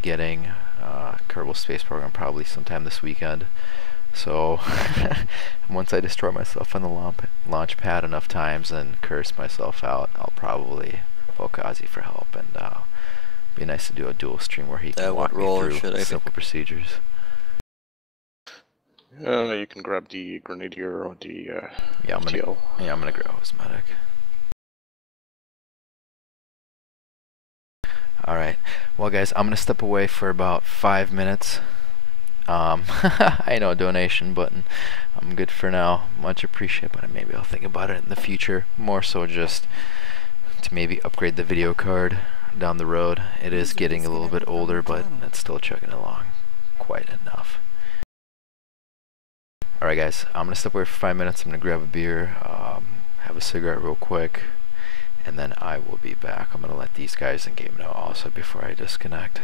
getting Kerbal Space Program probably sometime this weekend. So once I destroy myself on the launch pad enough times and curse myself out, I'll probably poke Ozzy for help, and be nice to do a dual stream where he can walk me through simple procedures. You can grab the Grenadier or the Yeah, I'm gonna grab his medic. Alright, well guys, I'm gonna step away for about 5 minutes. I know, donation button. I'm good for now. Much appreciated, but maybe I'll think about it in the future. More so just to maybe upgrade the video card down the road. It is getting a little bit older, but it's still chugging along quite enough. Alright guys, I'm gonna step away for 5 minutes. I'm gonna grab a beer, have a cigarette real quick, and then I will be back. I'm gonna let these guys in game know also before I disconnect.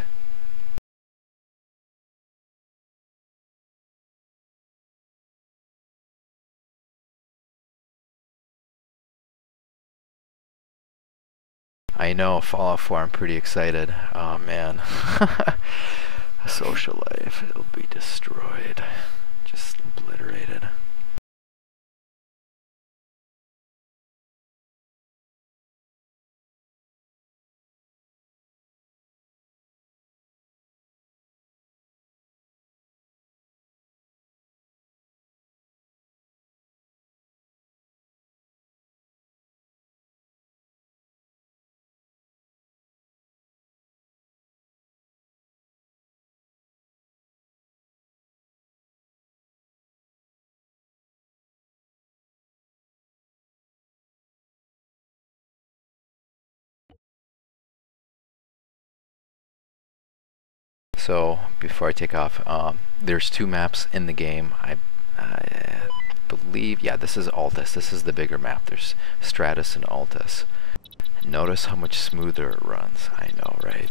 I know, Fallout 4, I'm pretty excited. Oh man. Social life, it'll be destroyed. Just obliterated. So before I take off, there's 2 maps in the game. I believe, yeah, this is Altus. This is the bigger map. There's Stratus and Altus. Notice how much smoother it runs. I know, right?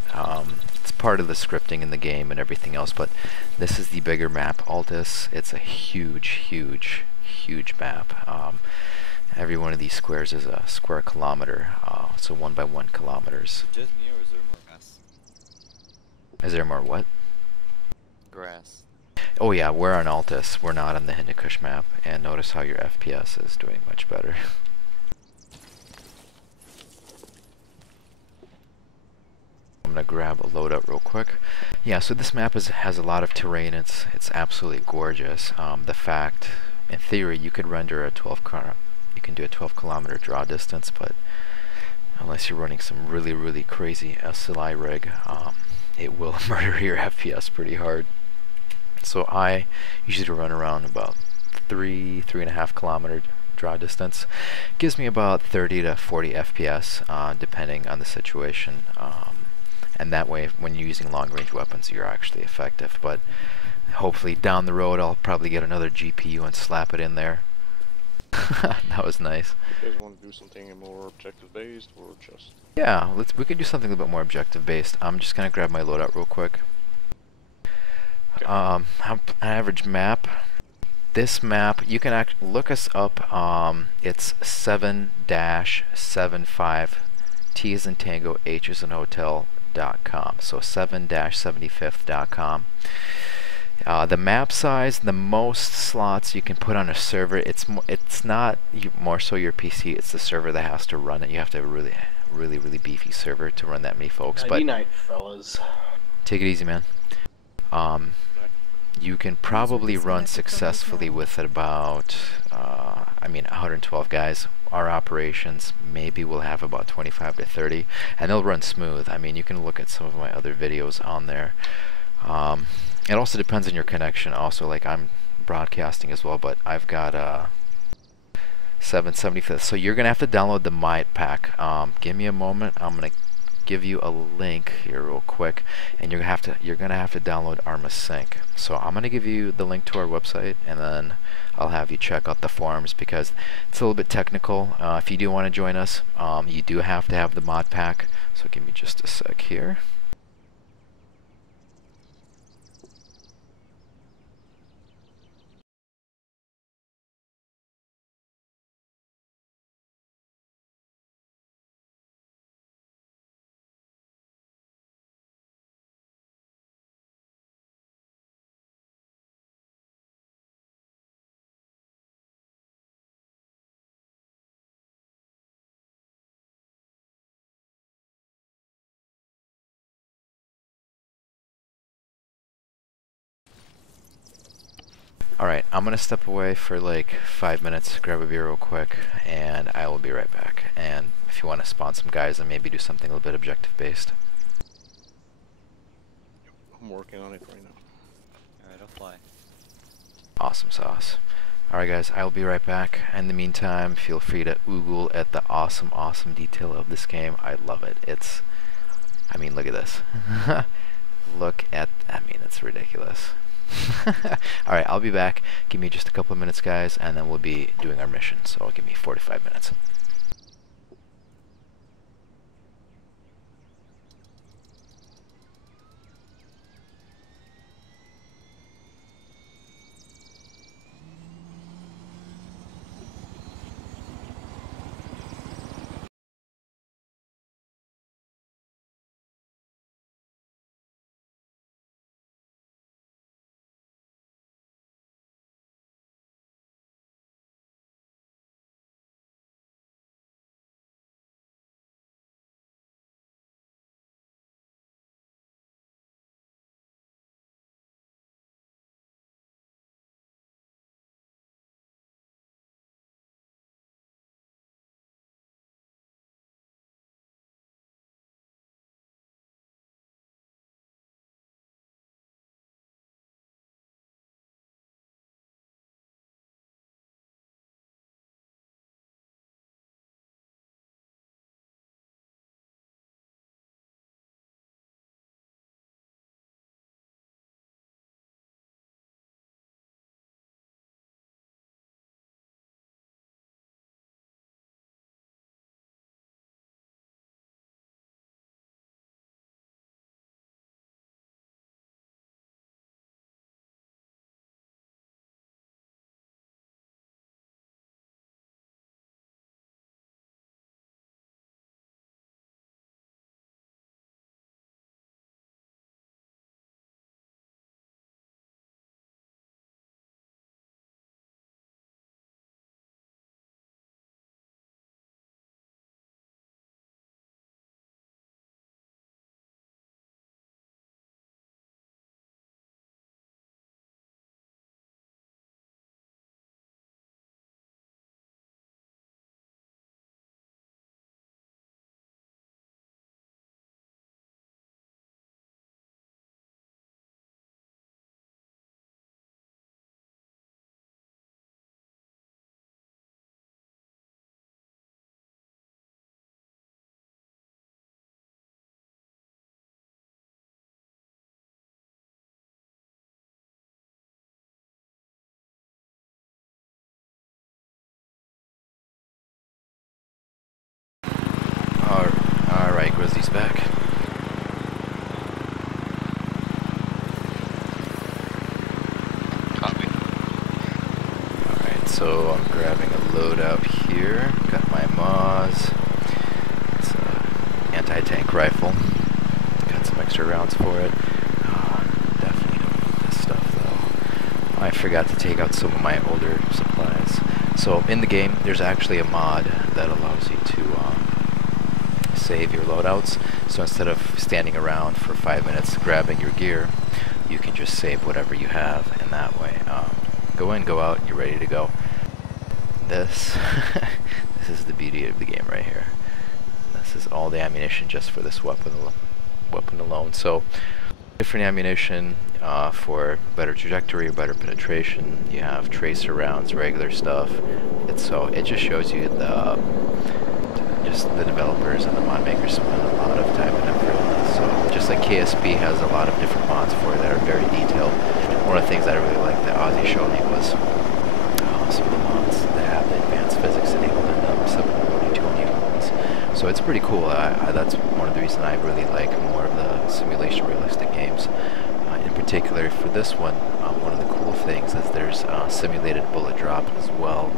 It's part of the scripting in the game and everything else, but this is the bigger map, Altus. It's a huge, huge, huge map. Every one of these squares is a square kilometer, so 1 by 1 kilometers. Just me, or is there more grass? Is there more what? Grass. Oh yeah, we're on Altus. We're not on the Hindukush map. And notice how your FPS is doing much better. I'm gonna grab a loadout real quick. Yeah, so this map has a lot of terrain. It's absolutely gorgeous. The fact, in theory, you could render a 12-kilometer draw distance, but unless you're running some really crazy SLI rig, it will murder your FPS pretty hard. So I usually run around about 3.5 kilometer draw distance. Gives me about 30 to 40 FPS, depending on the situation. And that way, when you're using long-range weapons, you're actually effective. But hopefully down the road, I'll probably get another GPU and slap it in there. That was nice. You guys want to do something more objective-based, or just... Yeah, we can do something a little bit more objective-based. I'm just gonna grab my loadout real quick. Okay. Average map. This map, you can look us up. It's 7-75 T as in Tango, H as in Hotel.com. So 7-75th.com. The map size, the most slots you can put on a server, it's not more so your PC, it's the server that has to run it. You have to have a really beefy server to run that many folks. Nighty night, fellas. Take it easy, man. You can probably run successfully with about 112 guys. Our operations maybe will have about 25 to 30, and they'll run smooth. I mean, you can look at some of my other videos on there. It also depends on your connection. Also, like, I'm broadcasting as well, but I've got 775th. So you're gonna have to download the Might Pack. Give me a moment. I'm gonna give you a link here real quick, and you're gonna have to download Arma Sync. So I'm gonna give you the link to our website, and then I'll have you check out the forums because it's a little bit technical. If you do want to join us, you do have to have the mod pack. So give me just a sec here. Alright, I'm gonna step away for like 5 minutes, grab a beer real quick, and I will be right back. And if you want to spawn some guys and maybe do something a little bit objective based. I'm working on it right now. Alright, I'll fly. Awesome sauce. Alright guys, I will be right back. In the meantime, feel free to oogle at the awesome detail of this game. I love it. I mean, look at this. Look at, it's ridiculous. Alright, I'll be back. Give me just a couple of minutes, guys, and then we'll be doing our mission. So give me 45 minutes. loadout here. Got my Moz. It's an anti-tank rifle. Got some extra rounds for it. Definitely don't need this stuff though. I forgot to take out some of my older supplies. So in the game, there's actually a mod that allows you to save your loadouts. So instead of standing around for 5 minutes grabbing your gear, you can just save whatever you have, and that way, go in, go out, and you're ready to go. This is the beauty of the game right here. This is all the ammunition just for this weapon alone. So different ammunition for better trajectory, better penetration. You have tracer rounds, regular stuff. It just shows you the developers and the mod makers spend a lot of time and effort on this. So just like KSP has a lot of different mods for it that are very detailed. One of the things that I really liked that Ozzy showed me was some of the mods that have the advanced physics enabled in them, some of the Newtonian ones. So it's pretty cool. That's one of the reasons I really like more of the simulation realistic games. In particular for this one, one of the cool things is there's simulated bullet drop as well.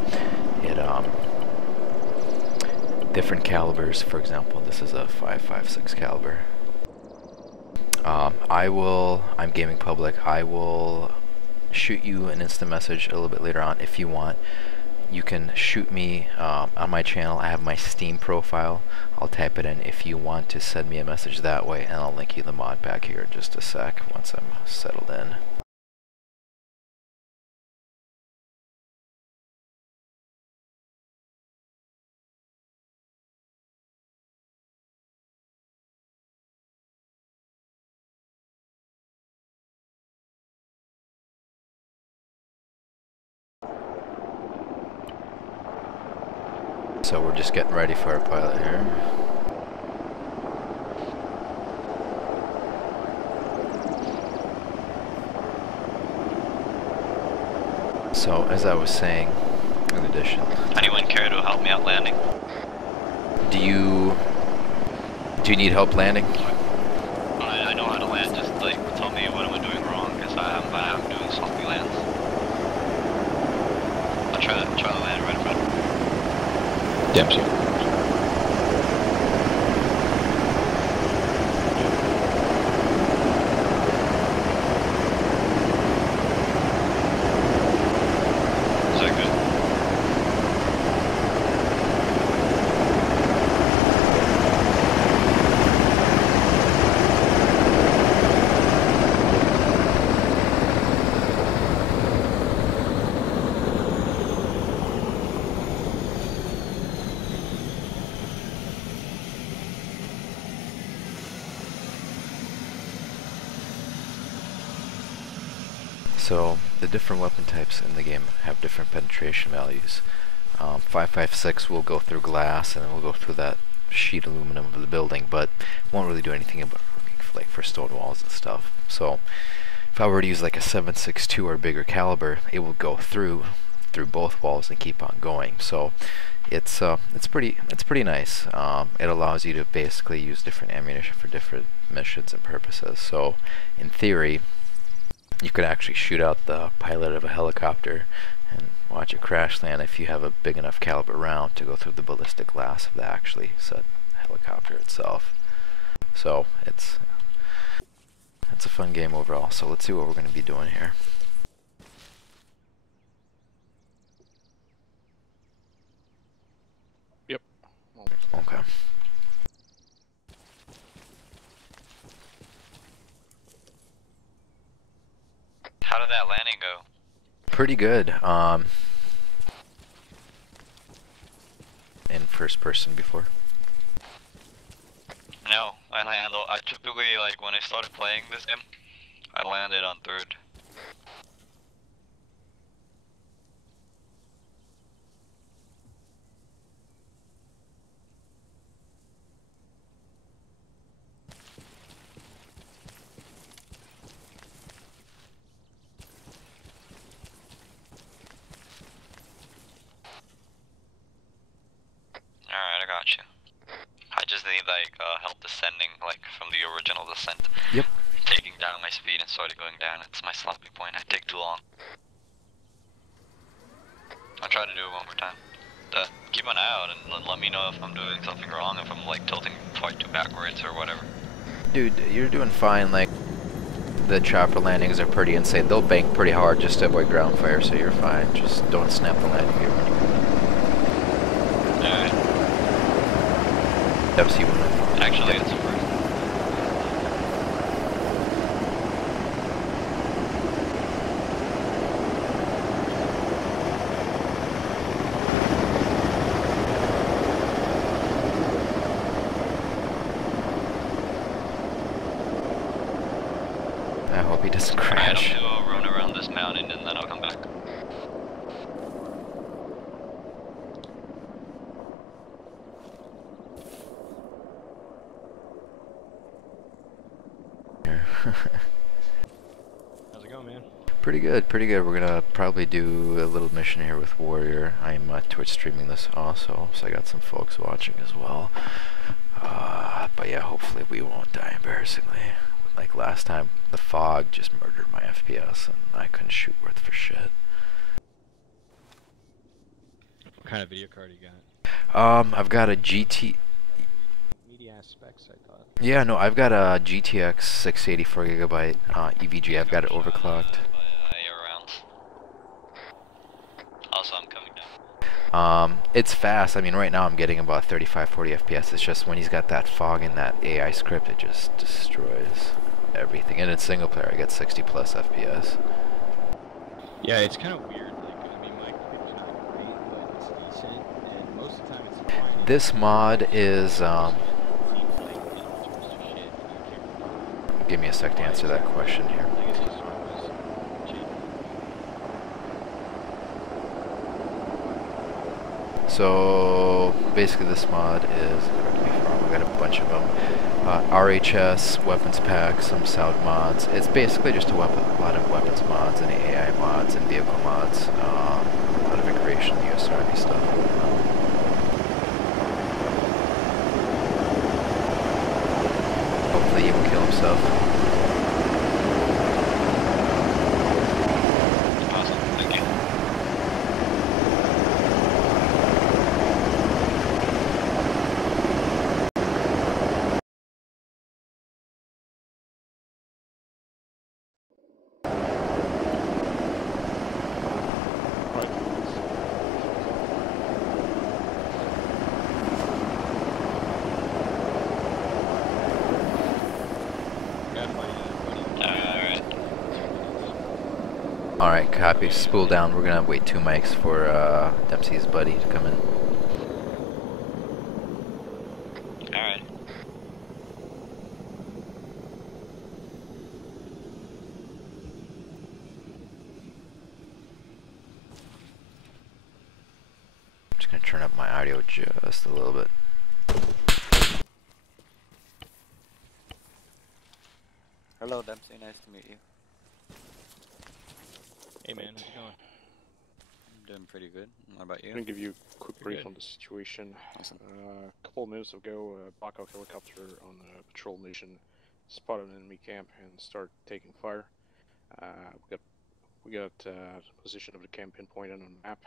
Different calibers, for example, this is a 5.56 caliber. I'm gaming public. I will shoot you an instant message a little bit later on if you want. You can shoot me on my channel. I have my Steam profile. I'll type it in if you want to send me a message that way, and I'll link you the mod back here in just a sec once I'm settled in. So we're just getting ready for our pilot here. So as I was saying, in addition, Anyone care to help me out landing? do you need help landing? I know how to land, just like tell me what am I doing wrong, because I'm doing sloppy lands. I'll try to land right in front. Dempsey. Is that good? So the different weapon types in the game have different penetration values. 5.56 will go through glass and it will go through that sheet aluminum of the building, but won't really do anything about like for stone walls and stuff. So if I were to use like a 7.62 or bigger caliber, it will go through both walls and keep on going. So it's pretty nice. It allows you to basically use different ammunition for different missions and purposes. So in theory, you could actually shoot out the pilot of a helicopter and watch it crash land if you have a big enough caliber round to go through the ballistic glass of the actually said helicopter itself. So it's a fun game overall. So let's see what we're going to be doing here. Yep. Okay. How did that landing go? Pretty good. In first person before. No, I typically, like, when I started playing this game, I landed on third. Alright, I got you. I just need, like, help descending, like, from the original descent. Yep. Taking down my speed and started going down. It's my sloppy point. I take too long. I'll try to do it one more time. keep an eye out and let me know if I'm doing something wrong, if I'm like tilting far too backwards or whatever. Dude, you're doing fine. Like, the chopper landings are pretty insane. They'll bank pretty hard just to avoid ground fire, so you're fine. Just don't snap the landing gear when you Alright. FC1. Actually, it's first. I hope he doesn't crash. Alright, I'm gonna run around this mountain and then I'll come back. How's it going, man? Pretty good, pretty good. We're gonna probably do a little mission here with Warrior. I'm Twitch streaming this also, so I got some folks watching as well. But yeah, hopefully we won't die embarrassingly. Like last time, the fog just murdered my FPS and I couldn't shoot worth for shit. What kind of video card you got? I've got a GT... Media specs, I thought. Yeah, no, I've got a GTX 684GB EVG. I've got it overclocked. Also, I'm coming down. It's fast. I mean, right now I'm getting about 35-40 FPS. It's just when he's got that fog in that AI script, it just destroys everything. And it's single player, I get 60+ FPS. Yeah, it's kind of weird. Like, I mean, my computer's not great, but it's decent, and most of the time it's fine. This mod is, give me a sec to answer that question here. So basically this mod is, correct me if I'm wrong, we got a bunch of them. RHS, weapons packs, some sound mods. It's basically just a lot of weapons mods and AI mods and vehicle mods. A lot of integration in the US Army stuff. Hopefully he will kill himself. Alright, copy. Spool down. We're gonna wait 2 mics for Dempsey's buddy to come in. Alright. I'm just gonna turn up my audio just a little bit. Hello, Dempsey. Nice to meet you. Hey, man, how's it going? I'm doing pretty good. What about you? I'm gonna give you a quick brief Good. on the situation. Awesome. A couple of minutes ago, a Black Hawk helicopter on a patrol mission spotted an enemy camp and started taking fire. We got position of the camp pinpointed on the map.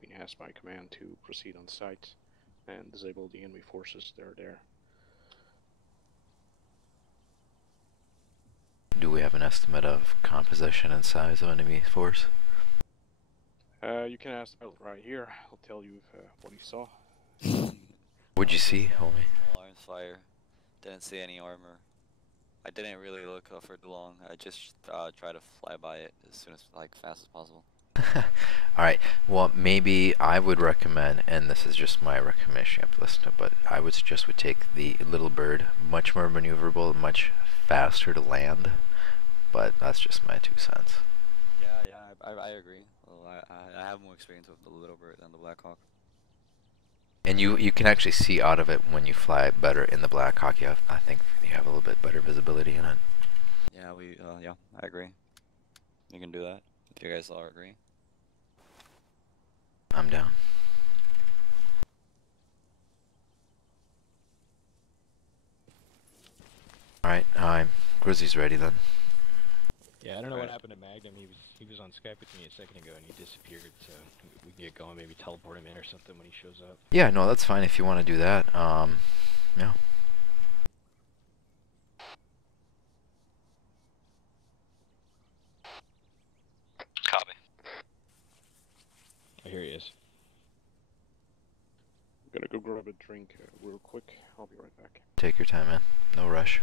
Being asked by command to proceed on site and disable the enemy forces that are there. Do we have an estimate of composition and size of enemy force? You can ask the pilot right here. I'll tell you what he saw. What'd you see, homie? Arms fire. Didn't see any armor. I didn't really look for too long. I just tried to fly by it as soon as, like, fast as possible. Alright, well, maybe I would recommend, and this is just my recommendation, you have to listen to, but I would suggest we take the Little Bird. Much more maneuverable, much faster to land, but that's just my 2 cents. Yeah, I agree. Well, I have more experience with the Little Bird than the Black Hawk. And you can actually see out of it when you fly better in the Black Hawk. I think you have a little bit better visibility in it. Yeah, yeah, I agree. You can do that, if you guys all agree. I'm down. Alright, Grizzly's ready then. Yeah, I don't know what happened to Magnum. He was on Skype with me a second ago and he disappeared. So we can get going. Maybe teleport him in or something when he shows up. Yeah, no, that's fine if you want to do that. Yeah. Copy. Oh, here he is. I'm gonna go grab a drink real quick. I'll be right back. Take your time, man. No rush.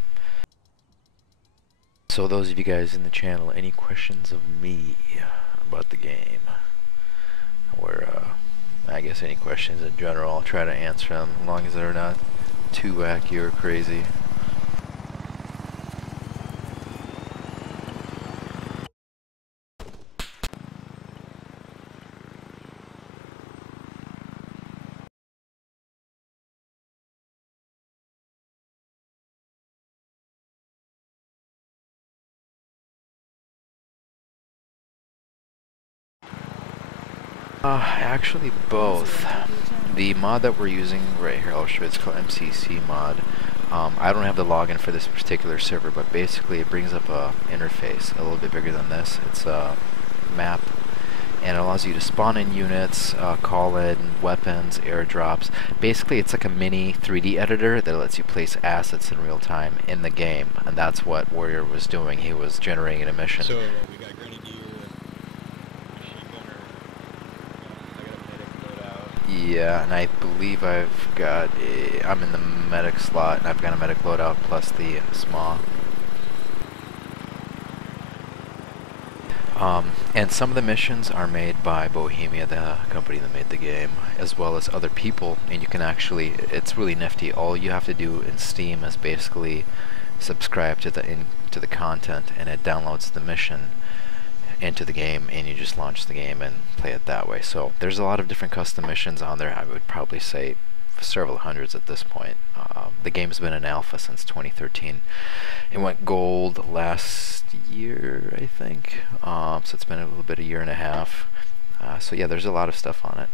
So those of you guys in the channel, any questions of me about the game? Or, I guess any questions in general, I'll try to answer them, as long as they're not too wacky or crazy. Actually both. The mod that we're using right here, I'll show you, it's called MCC mod. I don't have the login for this particular server, but basically it brings up a interface a little bit bigger than this. It's a map, and it allows you to spawn in units, call in weapons, airdrops. Basically it's like a mini 3D editor that lets you place assets in real time in the game, and that's what Warrior was doing. He was generating a mission. So we got grenadier, machine gunner. I got a medic loadout. Yeah, and I believe I'm in the medic slot, and I've got a medic loadout plus the SMAW. And some of the missions are made by Bohemia, the company that made the game, as well as other people, and you can actually, it's really nifty. All you have to do in Steam is basically subscribe to the content, and it downloads the mission into the game, and you just launch the game and play it that way. So there's a lot of different custom missions on there. I would probably say several hundreds at this point. The game's been in alpha since 2013. It went gold last year, I think. So it's been a little bit, a year and a half. So yeah, there's a lot of stuff on it.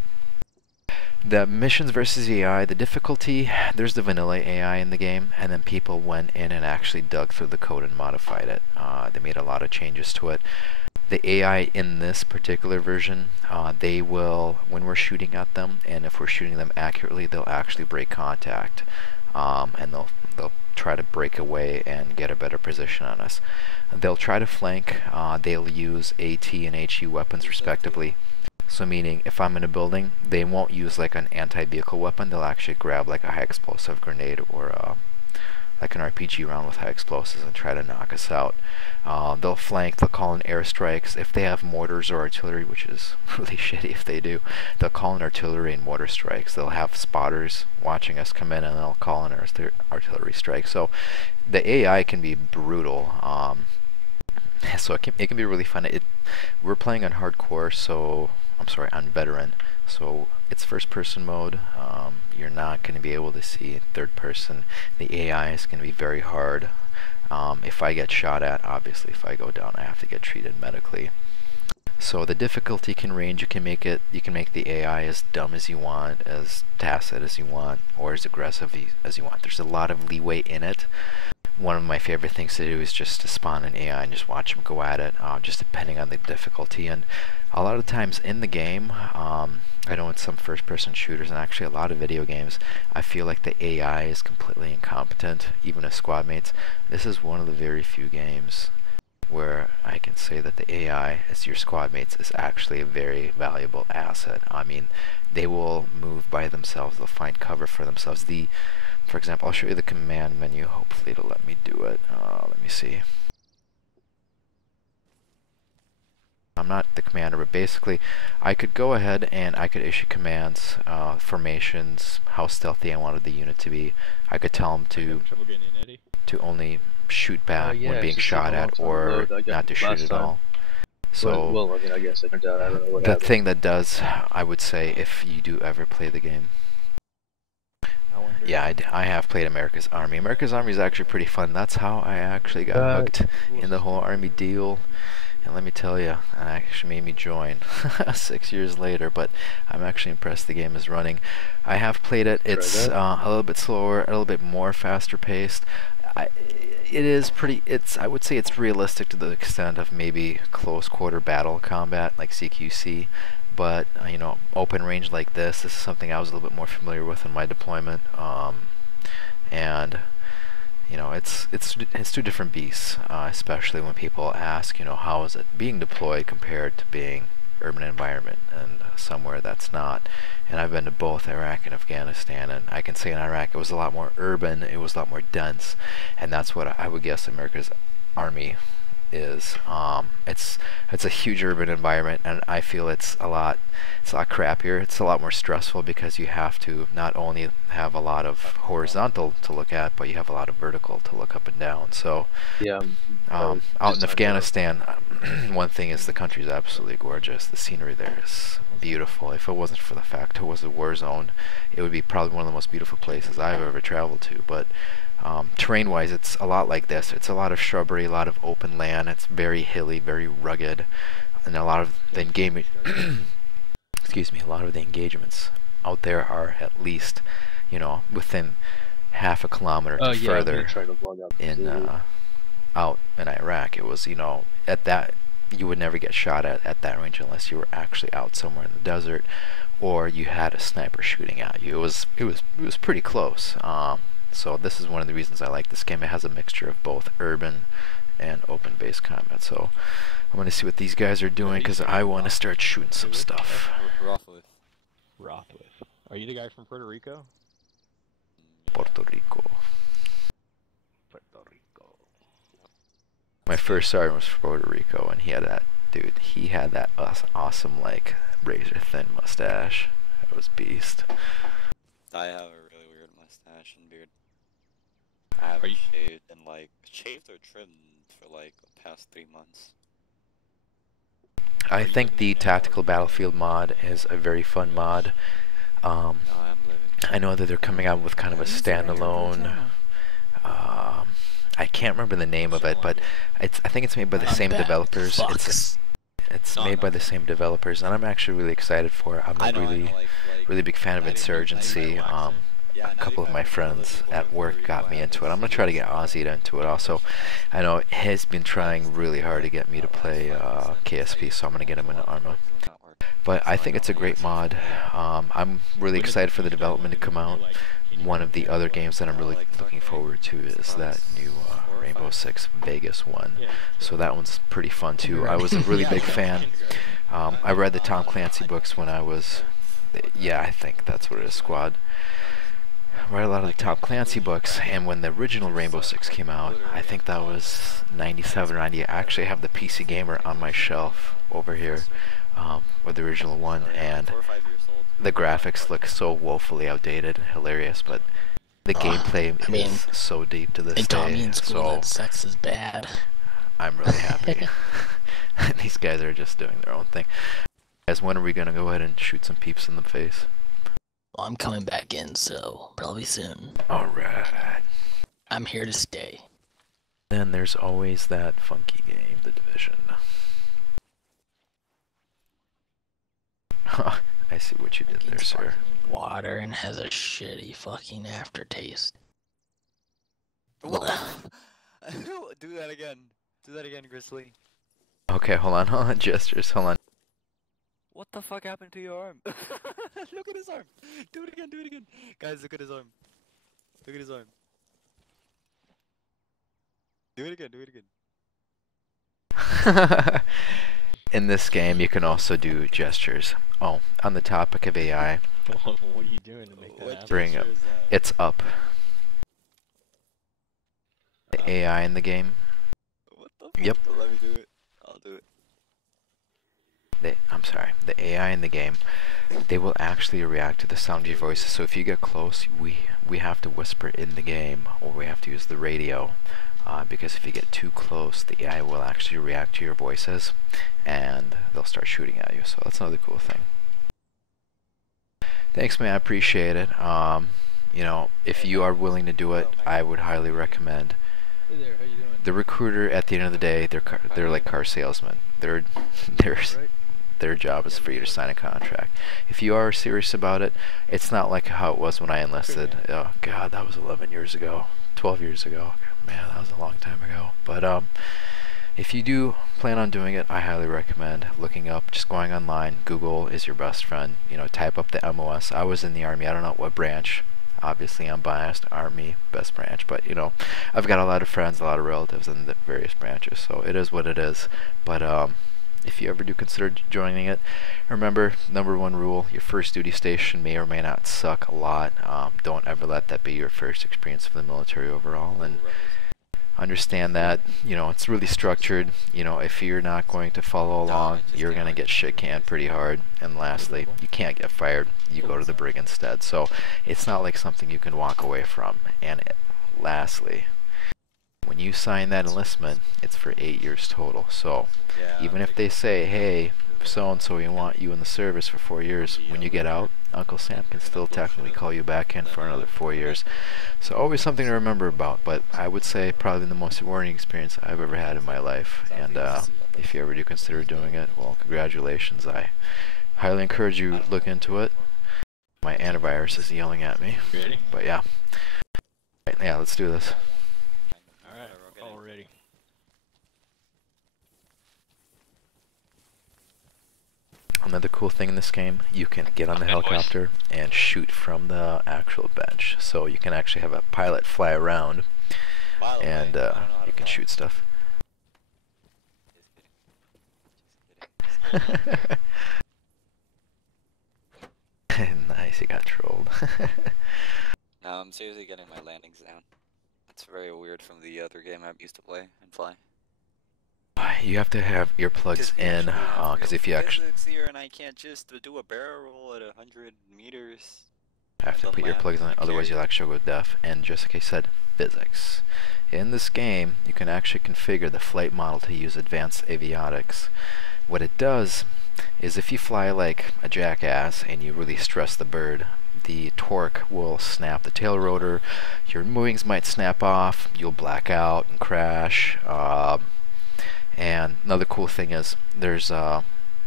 The missions versus AI, the difficulty, there's the vanilla AI in the game, and then people went in and actually dug through the code and modified it. They made a lot of changes to it. The AI in this particular version, they will, when we're shooting at them, and if we're shooting them accurately, they'll actually break contact, and they'll try to break away and get a better position on us. They'll try to flank. They'll use AT and HE weapons respectively. So meaning, if I'm in a building, they won't use like an anti-vehicle weapon. They'll actually grab like a high explosive grenade or like an RPG round with high explosives and try to knock us out. They'll flank, they'll call in airstrikes. If they have mortars or artillery, which is really shitty if they do, they'll call in artillery and mortar strikes. They'll have spotters watching us come in, and they'll call in artillery strikes. So the AI can be brutal. So it can be really fun. We're playing on hardcore, so I'm sorry, on veteran. So it's first person mode. You're not going to be able to see third person. The AI is going to be very hard. If I get shot at, obviously if I go down, I have to get treated medically. So the difficulty can range. You can make the AI as dumb as you want, as tacit as you want, or as aggressive as you want. There's a lot of leeway in it. One of my favorite things to do is just to spawn an AI and just watch them go at it, just depending on the difficulty. And a lot of times in the game, I know in some first-person shooters and actually a lot of video games, I feel like the AI is completely incompetent, even as squad mates. This is one of the very few games where I can say that the AI as your squad mates is actually a very valuable asset. I mean, they will move by themselves, they'll find cover for themselves. For example, I'll show you the command menu, hopefully it'll let me do it. Let me see. I'm not the commander, but basically I could go ahead and I could issue commands, formations, how stealthy I wanted the unit to be. I could tell them to only shoot back when being shot at, or not to shoot at all. So well, I mean, I guess it turned out, I don't know what the happened. thing that does, I would say, if you do ever play the game. Yeah, I have played America's Army. America's Army is actually pretty fun. That's how I actually got hooked in the whole Army deal. And let me tell you, it actually made me join 6 years later, but I'm actually impressed the game is running. I have played it. It's a little bit slower, a little bit more faster paced. it is pretty. I would say it's realistic to the extent of maybe close quarter battle combat like CQC, but you know, open range like this is something I was a little bit more familiar with in my deployment, and you know, it's two different beasts, especially when people ask, you know, how is it being deployed compared to being urban environment and somewhere that's not. And I've been to both Iraq and Afghanistan, and I can say in Iraq it was a lot more urban, it was a lot more dense, and that's what I would guess America's Army is. It's a huge urban environment, and I feel it's a lot crappier. It's a lot more stressful because you have to not only have a lot of horizontal to look at, but you have a lot of vertical to look up and down. So Yeah. out in Afghanistan, one thing is the country is absolutely gorgeous. The scenery there is beautiful. If it wasn't for the fact it was a war zone, it would be probably one of the most beautiful places I've ever traveled to. But terrain-wise, it's a lot like this. It's a lot of shrubbery, a lot of open land. It's very hilly, very rugged, and a lot of the engagement. Excuse me. A lot of the engagements out there are at least, you know, within half a kilometer to further in out in Iraq. It was, you know, at that you would never get shot at that range unless you were actually out somewhere in the desert, or you had a sniper shooting at you. It was pretty close. So this is one of the reasons I like this game. It has a mixture of both urban and open base combat. So I'm going to see what these guys are doing because I want to start shooting some stuff. Rothwith. Are you the guy from Puerto Rico? Puerto Rico. My first sergeant was from Puerto Rico, and he had that awesome, like, razor thin mustache. It was beast. I have a really weird mustache and beard. I haven't shaved or trimmed for like the past 3 months. I think the Tactical Battlefield mod is a very fun mod. I know that they're coming out with kind of a standalone. I can't remember the name of it, but I think it's made by the same developers. It's made by the same developers, and I'm actually really excited for it. I'm a really big fan of Insurgency. A couple of my friends at work got me into it. I'm gonna try to get Ozzy into it also. I know he's been trying really hard to get me to play KSP, so I'm gonna get him into Arma. But I think it's a great mod. I'm really excited for the development to come out. One of the other games that I'm really looking forward to is that new Rainbow Six Vegas one. So that one's pretty fun too. I was a really big fan. I read the Tom Clancy books when I was, yeah, I think that's what it is, Squad. I read a lot of the Tom Clancy books, and when the original Rainbow Six came out, I think that was 97 or 90. I actually have the PC Gamer on my shelf over here, with the original one, and the graphics look so woefully outdated and hilarious, but the gameplay is so deep to this day. So sex is bad. I'm really happy. These guys are just doing their own thing. Guys, when are we gonna go ahead and shoot some peeps in the face? Well, I'm coming back in, so probably soon. Alright. I'm here to stay. Then there's always that funky game, The Division. I see what you did there, sir. Water and has a shitty fucking aftertaste. What? Do that again. Do that again, Grizzly. Okay, hold on, gestures, hold on. What the fuck happened to your arm? Look at his arm. Do it again. Guys, look at his arm. Look at his arm. Do it again. In this game, you can also do gestures. Oh, on the topic of AI. What are you doing to make that happen? Bring up. It's up. The AI in the game. What the fuck? Yep. Let me do it. I'll do it. I'm sorry, the AI in the game, they will actually react to the sound of your voices. So if you get close, we have to whisper in the game, or we have to use the radio, because if you get too close, the AI will actually react to your voices, and they'll start shooting at you. So that's another cool thing. Thanks, man. I appreciate it. You know, if you are willing to do it, I would highly recommend. Hey there, how you doing? The recruiter, at the end of the day, they're like car salesmen. Their job is for you to sign a contract. If you are serious about it, it's not like how it was when I enlisted. Oh God, that was 11 years ago, 12 years ago. Man, that was a long time ago. But if you do plan on doing it, I highly recommend looking up, just going online. Google is your best friend. You know, type up the MOS. I was in the Army. I don't know what branch. Obviously, I'm biased. Army, best branch. But, you know, I've got a lot of friends, a lot of relatives in the various branches. So it is what it is. But if you ever do consider joining it, remember, number one rule, your first duty station may or may not suck a lot. Don't ever let that be your first experience of the military overall. And understand that, you know, it's really structured. You know, if you're not going to follow along, you're going to get shit canned pretty hard. And lastly, you can't get fired. You go to the brig instead. So it's not like something you can walk away from. And lastly, when you sign that enlistment, it's for 8 years total. So even if they say, hey, so-and-so, we want you in the service for 4 years, when you get out, Uncle Sam can still technically call you back in for another 4 years. So always something to remember about. But I would say probably the most rewarding experience I've ever had in my life. And if you ever do consider doing it, well, congratulations. I highly encourage you to look into it. My antivirus is yelling at me. Ready? But yeah. Right, yeah, let's do this. Alright, all ready. Another cool thing in this game, you can get on the helicopter and shoot from the actual bench. So you can actually have a pilot fly around and you can shoot stuff. Nice, you got trolled. No, I'm seriously getting my landings down. It's very weird from the other game I used to play and fly. You have to have earplugs in, because if you actually here and I can't just do a barrel roll at 100 meters. have to put earplugs in, otherwise you'll actually go deaf. And just like I said, physics. In this game, you can actually configure the flight model to use advanced avionics. What it does is if you fly like a jackass and you really stress the bird, the torque will snap the tail rotor, your wings might snap off, you'll black out and crash. And another cool thing is there's a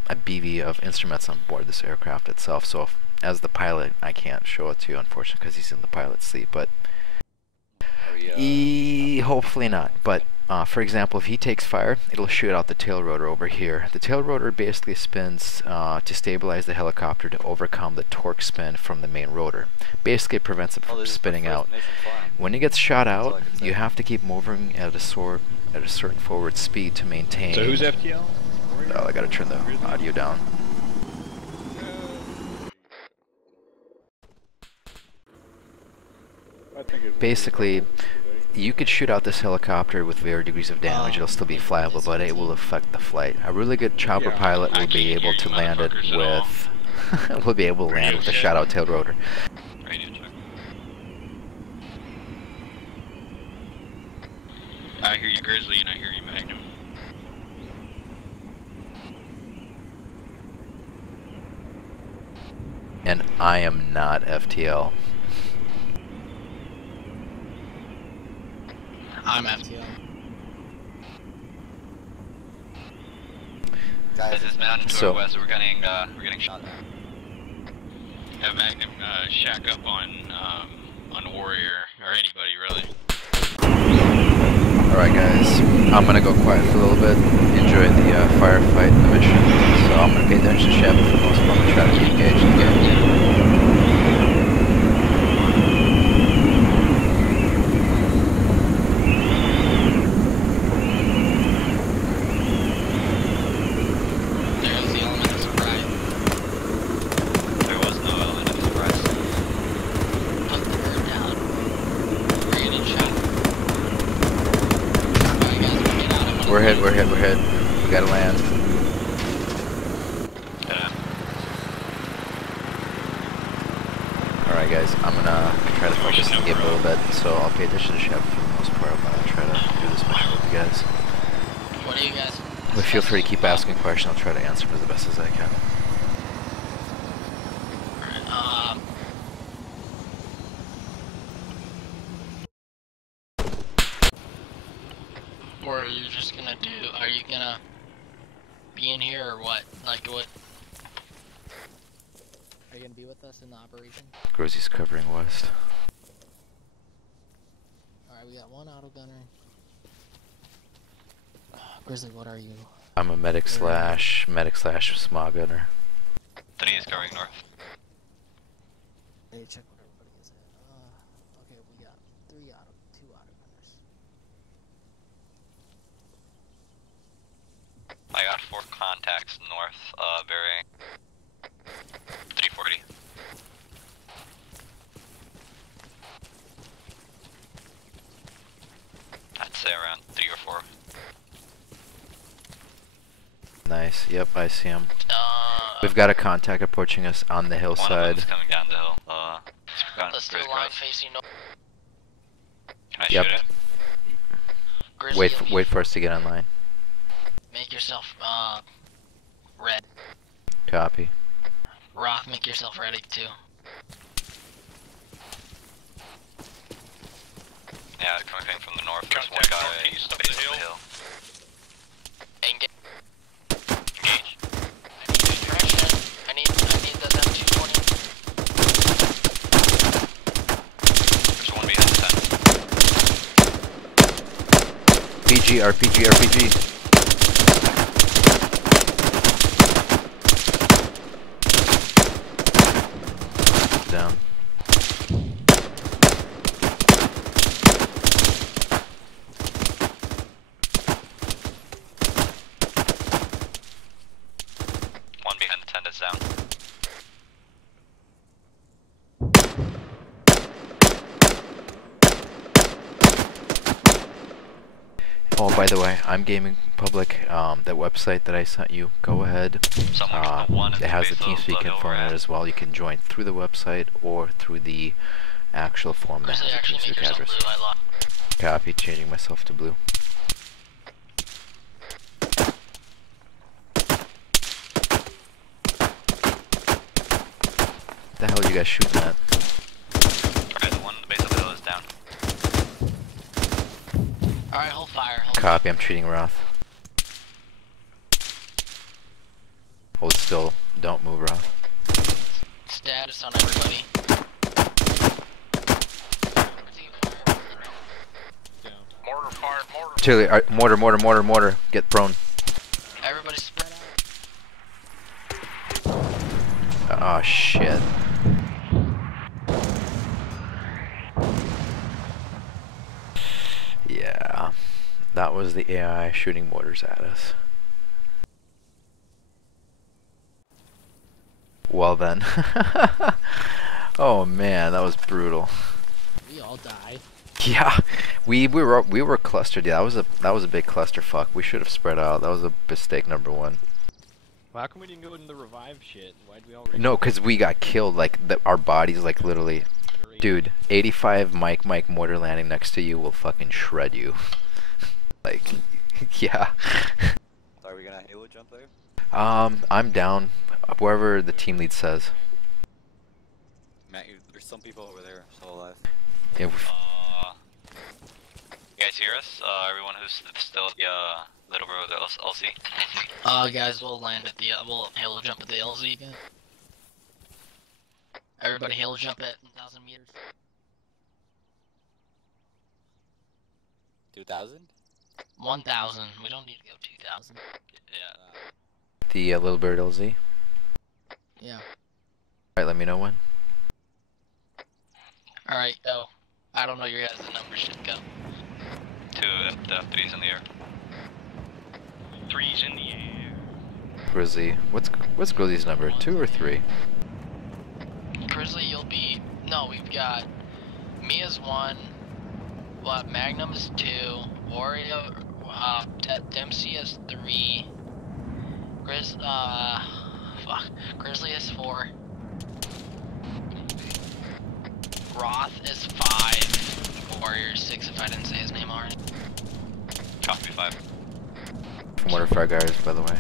BV of instruments on board this aircraft itself. So if, as the pilot, I can't show it to you unfortunately because he's in the pilot's seat, but hopefully not. But for example, if he takes fire, it'll shoot out the tail rotor over here. The tail rotor basically spins to stabilize the helicopter to overcome the torque spin from the main rotor. Basically it prevents it from spinning out. When it gets shot out, you have to keep moving at a certain forward speed to maintain. So who's FTL? Oh, I gotta turn the audio down. Basically, you could shoot out this helicopter with varying degrees of damage. It'll still be flyable, but it will affect the flight. A really good chopper pilot will be able to land it with will be able to land with a shot-out tail rotor. I hear you, Grizzly, and I hear you, Magnum. And I am not FTL. I'm FTL. Guys, it's mountain to our west. We're getting shot at. Have Magnum shack up on Warrior or anybody really. Alright guys, I'm gonna go quiet for a little bit, enjoy the firefight and the mission. So I'm gonna pay attention to Shabby for the most part and try to be engaged in the game. There's the element of surprise. There was no element of surprise. Put the bird down. We're getting shot. We're hit. We gotta land. Alright guys, I'm gonna try to focus the game a little bit, so I'll pay attention to Shabby for the most part. I'm gonna try to do this mission with you guys. What do you guys? But feel free to keep asking questions, I'll try to answer them as the best as I can. Or are you just gonna do, are you gonna be in here or what? Like what? Are you gonna be with us in the operation? Grozzy's covering west. Alright, we one auto gunner. Grizzly, what are you? I'm a medic slash smog gunner. 3 is going north. Hey, check what everybody is at. Okay, we got 2 auto gunners. I got 4 contacts north, bearing 340. I'd say around 3 or 4. Nice. Yep, I see him. We've got a contact approaching us on the hillside. One of them is coming down the hill. Let's do a line facing north. Can I Yep. shoot it? Grizzly, Wait for us to get online. make yourself red. Copy. Rock, make yourself ready too. Yeah, coming from the north. There's one Contact guy northeast of base the of hill. Engage. Engage. Direction. I need the M220. There's one behind the tent. RPG. Down. One behind the tent is down. Oh, by the way, I'm Gaming Public. That website that I sent you, go ahead. Someone from the one at It the has the base of TeamSpeak the hill info we're in it at. as well. You can join through the website or through the actual form that Grizzly, has the actually make TeamSpeak yourself address. blue. I lost. Copy, changing myself to blue. What the hell are you guys shooting at? Alright, the one at the base of the hill is down. Alright, hold fire. Copy, I'm treating Roth. Hold still, don't move, Roth. Status on everybody. Mortar fired, mortar. Artillery, mortar, get prone. Everybody spread out. Oh shit. Yeah, that was the AI shooting mortars at us. Well then. Oh man, that was brutal. We all died. Yeah, we were clustered. Yeah, that was a big clusterfuck. We should have spread out. That was a mistake number 1. Well, how come we didn't go into the revive shit? Why'd we all No, cause we got killed. Like our bodies, like literally. Dude, 85 Mike mortar landing next to you will fucking shred you. Like, yeah. Are we gonna halo jump there? I'm down. Wherever the team lead says. Matt, there's some people over there still alive. Yeah, You guys hear us? Everyone who's still at the Little Bro, the LC. Guys, we'll land at the we'll halo jump at the LZ again. Everybody halo jump at 1,000 meters. 2,000? 1,000. We don't need to go 2,000. Yeah. the Little Bird LZ. Yeah. Alright, let me know when. Alright, go. I don't know your guys' numbers, should go. 2 F3's in the air. 3's in the air. Grizzly. What's Grizzly's number? 2 or 3? Grizzly, you'll be... No, we've got... Mia's 1. What? Magnum is 2. Wario... Dempsey is 3. Grizzly is 4. Roth is 5. Warrior is 6 if I didn't say his name already. Copy 5. From one of our guys, by the way.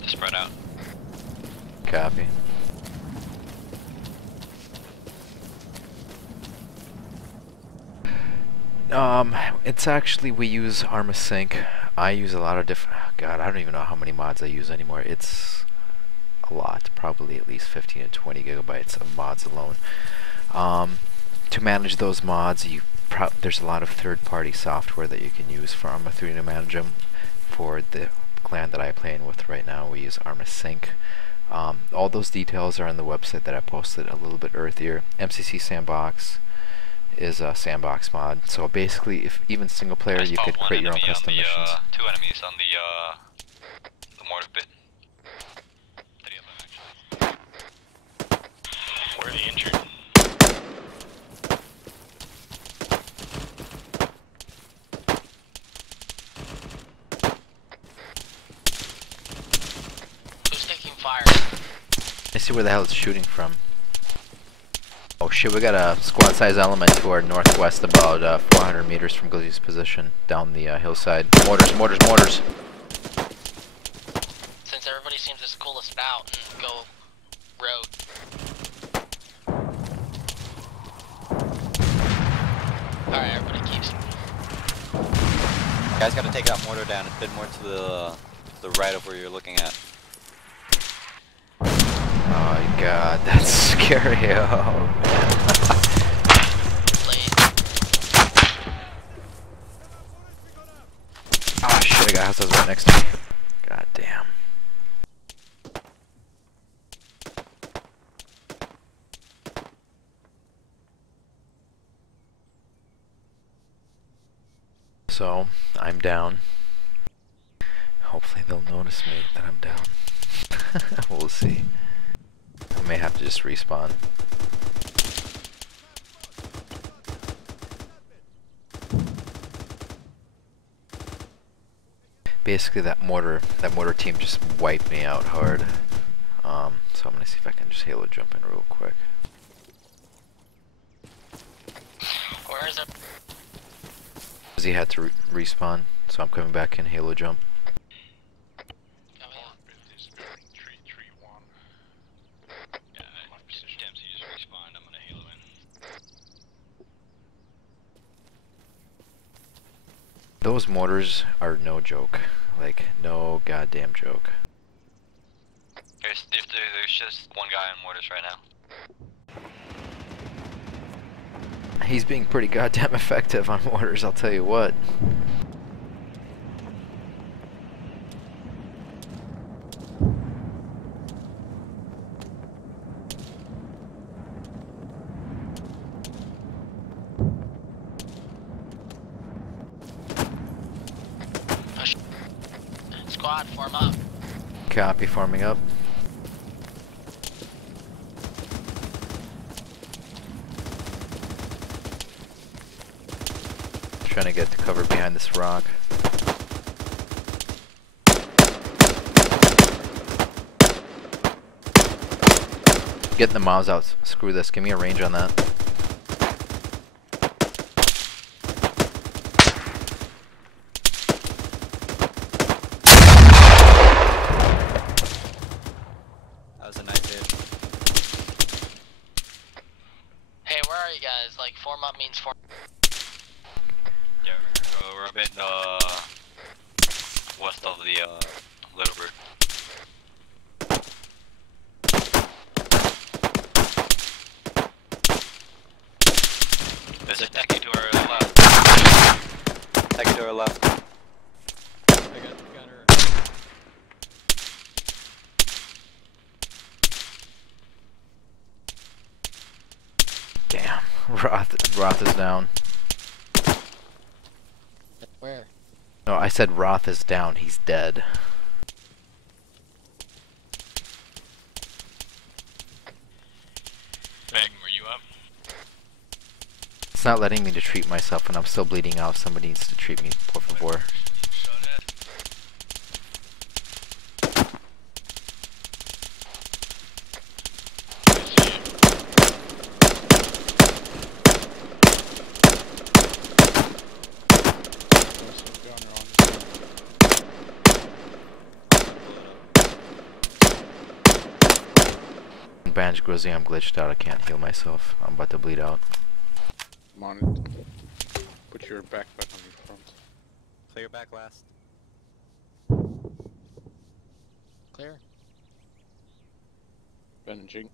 Just spread out. Copy. It's actually, we use Arma Sync. I use a lot of different, God, I don't even know how many mods I use anymore. It's a lot, probably at least 15 to 20 gigabytes of mods alone. To manage those mods, you there's a lot of third-party software that you can use for Arma 3 to manage them. For the clan that I play in with right now, we use Arma Sync. All those details are on the website that I posted a little bit earlier. MCC Sandbox is a sandbox mod, so basically, if even single player, you could create your own custom missions. Two enemies on the mortar pit. Three of them actually. Where are they injured? Who's taking fire? I see where the hell it's shooting from. Oh shit, we got a squad size element to our northwest, about 400 meters from Glizzy's position, down the hillside. Mortars, mortars, mortars! Since everybody seems to cool us out and go road. Alright, everybody keeps. You guys gotta take that mortar down. It's a bit more to the right of where you're looking at. Oh god, that's scary. Oh man. Oh shit, I got houses right next to me. God damn. So, I'm down. Hopefully they'll notice me that I'm down. We'll see. I may have to just respawn. Basically that mortar team just wiped me out hard. So I'm gonna see if I can just halo jump in real quick. Where is it? Because he had to respawn, so I'm coming back in halo jump. Those mortars are no joke. Like, no goddamn joke. There's just one guy on mortars right now. He's being pretty goddamn effective on mortars, I'll tell you what. Squad, form up. Copy, forming up. Trying to get to cover behind this rock. Getting the mobs out. Screw this. Give me a range on that. That was a nice hit. Hey, where are you guys? Like, form up means form. Yeah, we're a bit west of the Little Bird. There's a techie to our left. Techie to our left. I got her. Damn. Roth is down. Where? No, I said Roth is down. He's dead. Magnum, are you up? It's not letting me to treat myself and I'm still bleeding out. Somebody needs to treat me, por favor. Bandage Grizzly, I'm glitched out. I can't heal myself. I'm about to bleed out. I'm on it. Put your backpack on your front. Clear back last. Clear. Bandaging.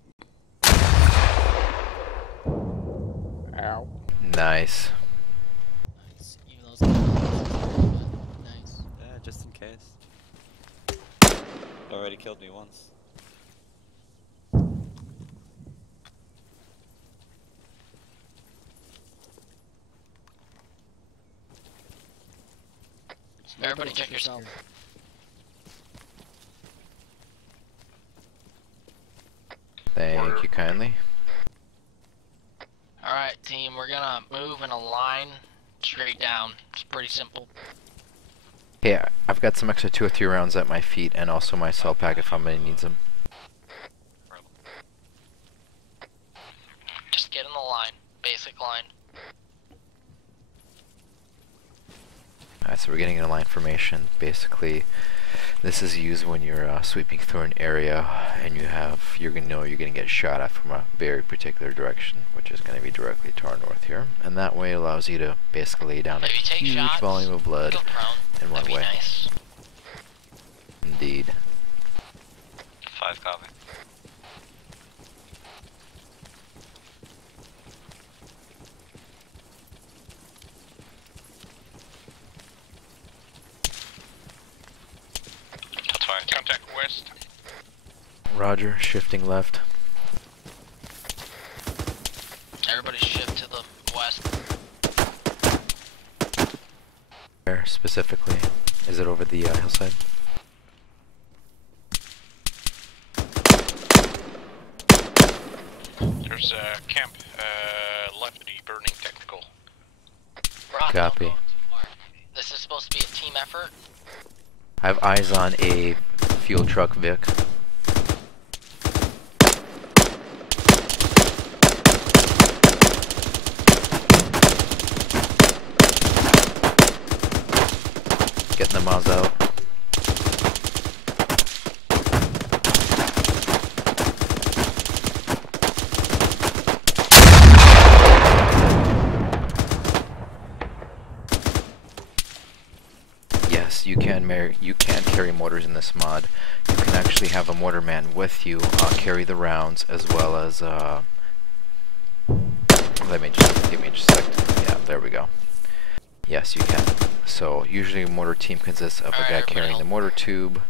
Ow. Nice. pissed. Already killed me once. Everybody check yourself. Thank you kindly. Alright, team, we're gonna move in a line straight down. It's pretty simple. Hey, I've got some extra 2 or 3 rounds at my feet, and also my cell pack if somebody needs them. Just get in the line. Basic line. Alright, so we're getting in a line formation. Basically, this is used when you're sweeping through an area and you're gonna know you're gonna get shot at from a very particular direction, which is gonna be directly to our north here. And that way allows you to basically lay down a huge shots, volume of blood and run away. Nice. Indeed. 5 copy. Contact west. Roger, shifting left. Everybody shift to the west. Where specifically? Is it over the hillside? There's a camp lefty burning technical. Copy. This is supposed to be a team effort. I have eyes on a fuel truck, Vic. Getting the Maz out. Yes, you can carry mortars in this mod. You can actually have a mortar man with you carry the rounds, as well as give me just a second. Yeah, there we go. Yes, you can. So usually a mortar team consists of a guy carrying the mortar tube,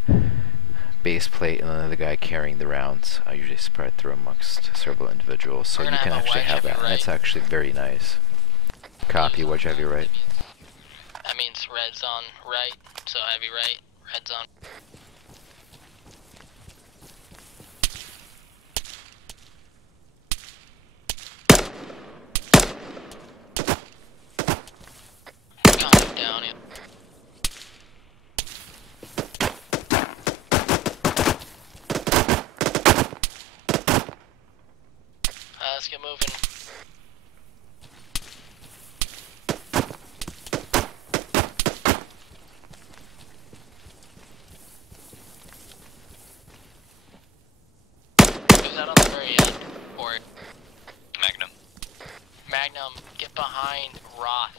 base plate, and then the guy carrying the rounds. Usually spread through amongst several individuals, so you can actually have that, and it's actually very nice. Copy. Wedge heavy right. That means red's on right, so heavy right, red's on. Coming down in. Let's get moving. That on the very end, or Magnum. Magnum, get behind Roth.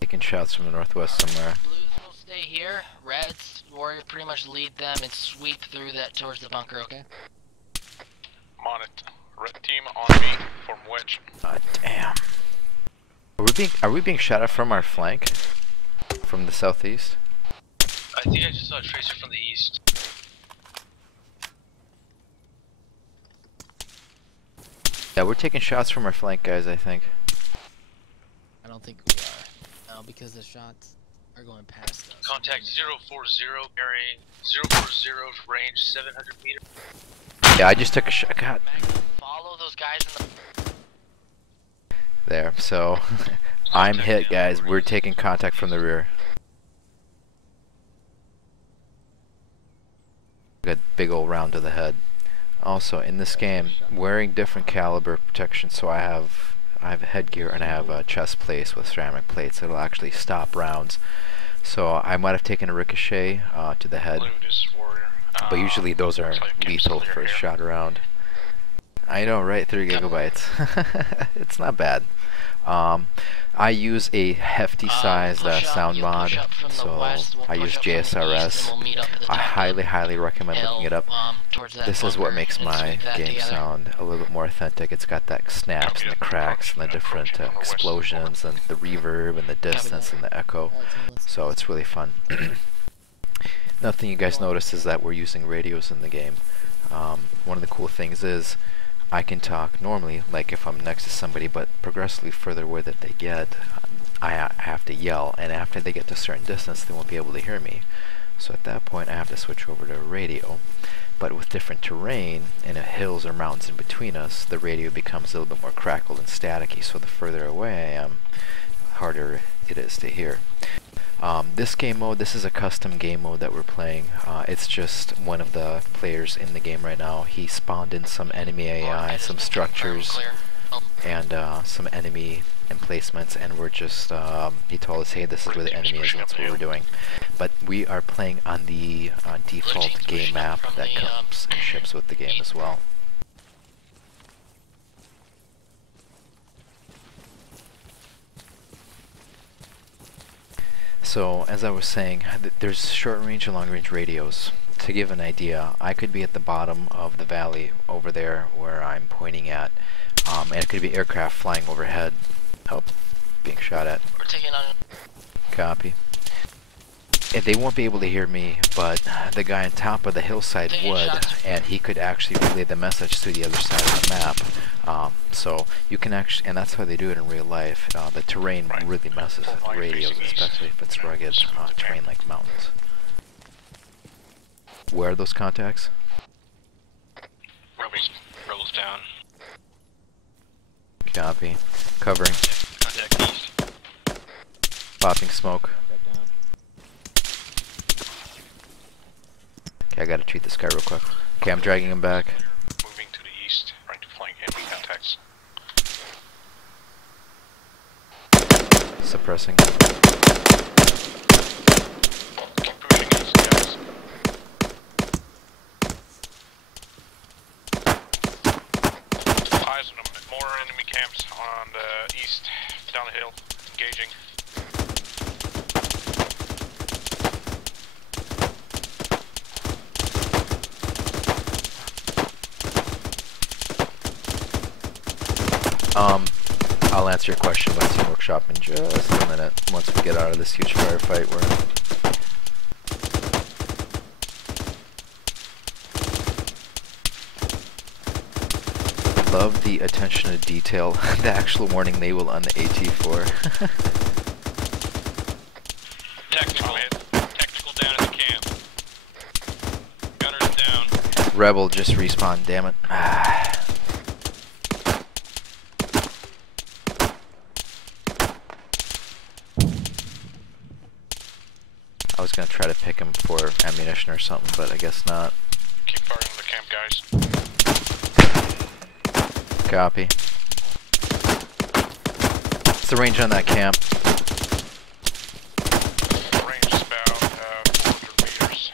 Taking shots from the northwest somewhere. Blues will stay here. Reds, Warrior, pretty much lead them and sweep through that towards the bunker. Okay. I'm on it. Red team on me from wedge. Damn. Are we being shot at from our flank? From the southeast? I think I just saw a tracer from the east. Yeah, we're taking shots from our flank, guys, I think. I don't think we are. No, because the shots are going past us. Contact 040 carrying 040 range 700 meters. Yeah, I just took a shot. God. Follow those guys in the. There, so I'm hit, guys. We're taking contact from the rear. Got big old round to the head. Also, in this game, wearing different caliber protection, so I have headgear and I have a chest plate with ceramic plates. It'll actually stop rounds. So I might have taken a ricochet to the head, but usually those are lethal for a shot around. I know, right? 3 gigabytes. It's not bad. I use a hefty sized push up, sound you mod, push up from the so west, we'll I use push up from the east, and JSRS. we'll meet up at the I top of highly, the highly recommend looking hill, it up. towards that This is what bunker makes and my sweep that game together. sound a little bit more authentic. It's got that snaps and the cracks and the different explosions and the reverb and the distance and the echo. So it's really fun. Another thing you guys notice is that we're using radios in the game. One of the cool things is I can talk normally, like if I'm next to somebody, but progressively further away that they get, I have to yell, and after they get to a certain distance, they won't be able to hear me. So at that point, I have to switch over to a radio. But with different terrain and hills or mountains in between us, the radio becomes a little bit more crackled and staticky. So the further away I am, harder it is to hear. This game mode, this is a custom game mode that we're playing. It's just one of the players in the game right now. He spawned in some enemy AI, some structures, and some enemy emplacements, and we're just, he told us, hey, this is where the enemy is, and that's what we're doing. But we are playing on the default game map that comes and ships with the game as well. So, as I was saying, there's short-range and long-range radios. To give an idea, I could be at the bottom of the valley over there where I'm pointing at, and it could be aircraft flying overhead. Oh, being shot at. We're taking on. Copy. And they won't be able to hear me, but the guy on top of the hillside would, and he could actually relay the message to the other side of the map. So you can actually, and that's how they do it in real life. The terrain really messes with the radios, especially if it's rugged terrain like mountains. Where are those contacts? Rebels down. Copy. Covering. Contact east. Popping smoke. Okay, I gotta treat this guy real quick. Okay, I'm dragging him back. Moving to the east, trying to flank enemy contacts. Suppressing. Keep pushing these guys. Eyes on them. More enemy camps on the east, down the hill, engaging. I'll answer your question about Team Workshop in just a minute, once we get out of this huge firefight we're in. Love the attention to detail, the actual warning label on the AT4. Technical down in the camp. Gunners down. Rebel just respawned, damn it. I was gonna try to pick him for ammunition or something, but I guess not. Keep firing on the camp, guys. Copy. What's the range on that camp? Range is about 400 meters.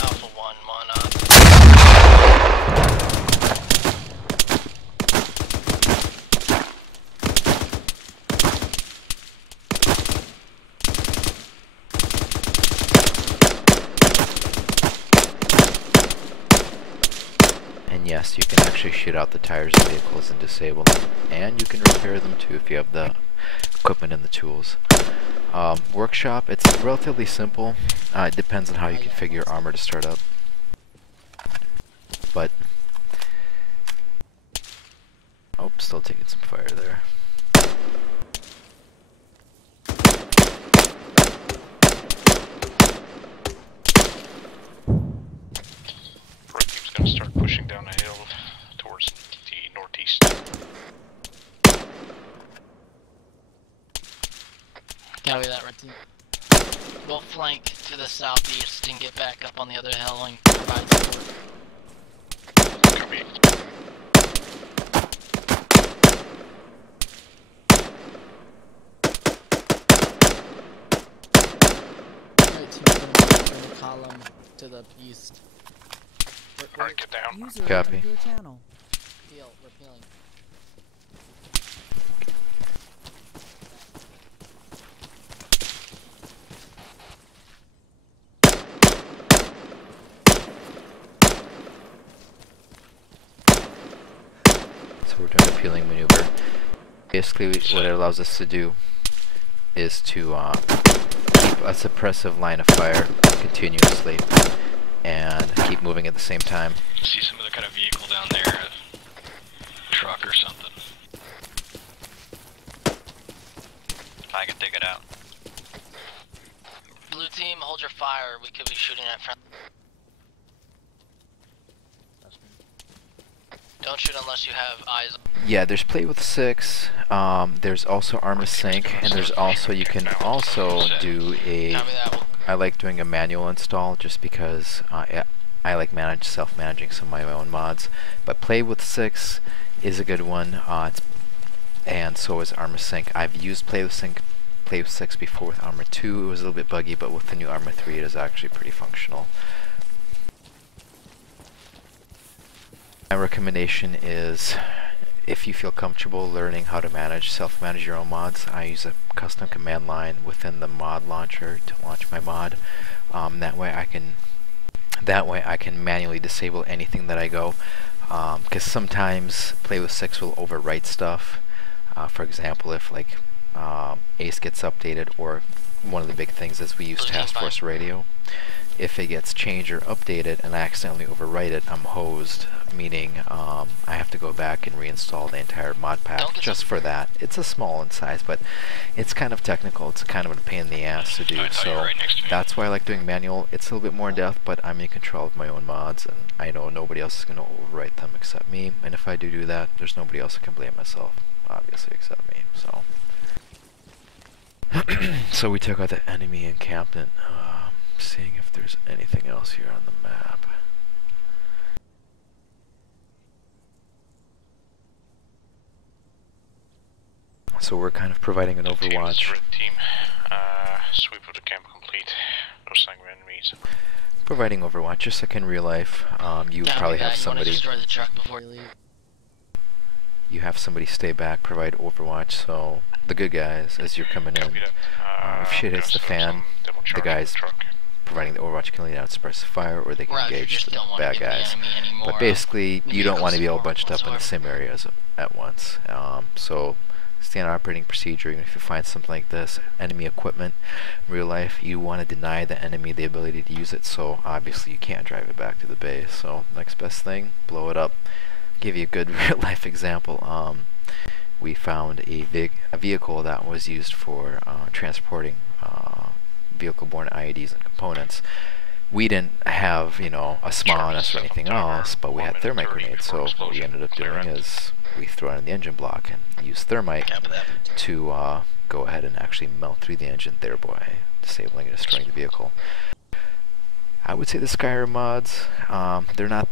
Alpha 1, mana. And yes, you can actually shoot out the tires of vehicles and disable them. And you can repair them too if you have the equipment and the tools. Workshop, it's relatively simple. It depends on how you configure your armor to start up. But, oh, still taking some fire there. Red team's gonna start pushing down the hill towards the northeast. Copy that, red team. We'll flank to the southeast and get back up on the other hill and provide support. Copy. Right, team's gonna be in the column to the east. Alright, get down. User Copy. entered your channel. Peel, we're peeling. basically what it allows us to do is to keep a suppressive line of fire continuously and keep moving at the same time. See some other kind of vehicle down there, a truck or something. I can take it out. Blue team, hold your fire. We could be shooting at front. Don't shoot unless you have eyes. Yeah, there's play with 6. There's also Arma sync, and there's also you can also do a. I like doing a manual install just because I like self-managing some of my own mods. But play with 6 is a good one, and so is Arma sync. I've used play with 6 before with Arma 2. It was a little bit buggy, but with the new Arma 3, it is actually pretty functional. My recommendation is, if you feel comfortable learning how to self-manage your own mods, I use a custom command line within the mod launcher to launch my mod. That way I can manually disable anything that I go, because sometimes play with 6 will overwrite stuff. For example, if like ACE gets updated, or one of the big things is we use Task Force Radio. If it gets changed or updated and I accidentally overwrite it, I'm hosed, meaning I have to go back and reinstall the entire mod pack just for that. It's a small in size, but it's kind of technical. It's kind of a pain in the ass to do, so that's why I like doing manual. It's a little bit more in depth, but I'm in control of my own mods, and I know nobody else is going to overwrite them except me, and if I do that, there's nobody else that can blame myself, obviously, except me, so. So we took out the enemy encampment. Seeing if there's anything else here on the map. So we're kind of providing an overwatch. Red team, sweep of the camp complete. No sign of enemies. Providing overwatch, just like in real life. You probably have somebody. You have somebody stay back, provide overwatch. So the good guys, as you're coming in, if shit hits the fan, the guys providing the overwatch can lead out suppressive fire, or they can engage the bad guys. But basically, you don't want to be all bunched up in the same areas at once. So, standard operating procedure, if you find something like this, enemy equipment, real life, you want to deny the enemy the ability to use it, so obviously you can't drive it back to the base. So, next best thing, blow it up. Give you a good real life example. We found a vehicle that was used for transporting vehicle-borne IEDs and components. We didn't have, a SMA on us or anything else, but we had thermite grenades. So what we ended up doing is we threw it in the engine block and used thermite to go ahead and actually melt through the engine, thereby disabling and destroying the vehicle. I would say the Skyrim mods, they're not,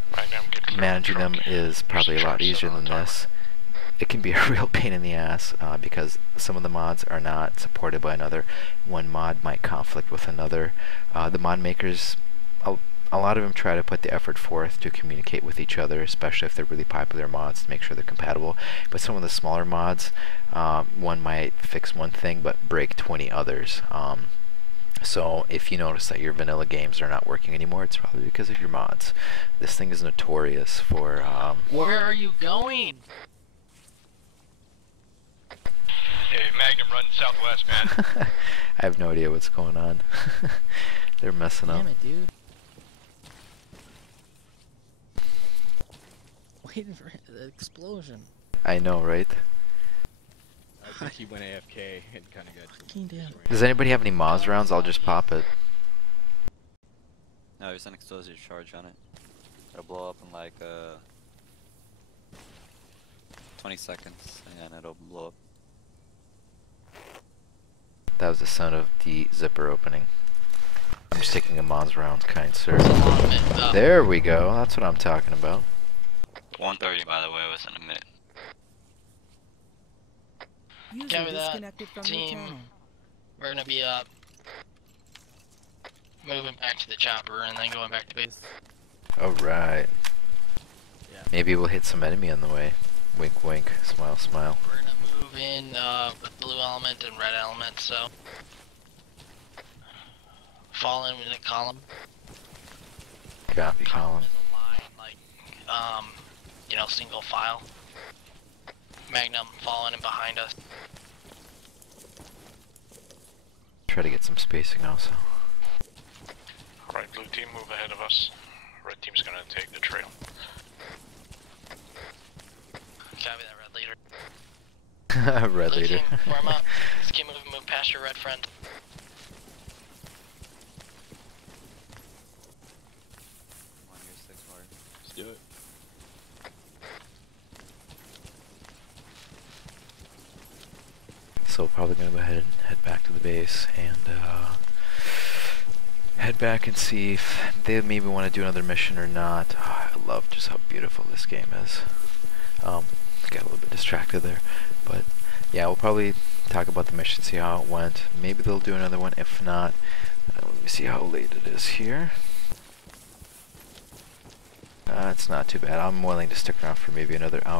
managing them is probably a lot easier than this. It can be a real pain in the ass because some of the mods are not supported by another. One mod might conflict with another. The mod makers, a lot of them try to put the effort forth to communicate with each other, especially if they're really popular mods, to make sure they're compatible. But some of the smaller mods, one might fix one thing but break 20 others. So if you notice that your vanilla games are not working anymore, it's probably because of your mods. This thing is notorious for... Where are you going? Hey, Magnum running southwest, man. I have no idea what's going on. They're messing up. Damn it, dude. Waiting for the explosion. I know, right? I think he went AFK and kind of got... Fucking damn. Does anybody have any Moz rounds? I'll just pop it. No, there's an explosive charge on it. It'll blow up in like 20 seconds, and it'll blow up. That was the sound of the zipper opening. I'm just taking a Moz round, kind sir. There we go. That's what I'm talking about. 1:30, by the way, within a minute. Copy that, team. We're gonna be moving back to the chopper and then going back to base. Alright. Yeah. Maybe we'll hit some enemy on the way. Wink wink, smile smile. We're gonna move in with blue element and red element, so fall in with a column. Copy column. Like single file. Magnum fall in and behind us. Try to get some spacing also. Alright, blue team, move ahead of us. Red team's gonna take the trail. Copy that, red leader. Red Blue leader. team, form up. Let's keep moving, move past your red friend. Come on, here's 6 more. Let's do it. So probably gonna go ahead and head back to the base and head back and see if they maybe want to do another mission or not. Oh, I love just how beautiful this game is. Got a little bit distracted there, but yeah, we'll probably talk about the mission, see how it went. Maybe they'll do another one. If not, let me see how late it is here. It's not too bad. I'm willing to stick around for maybe another hour.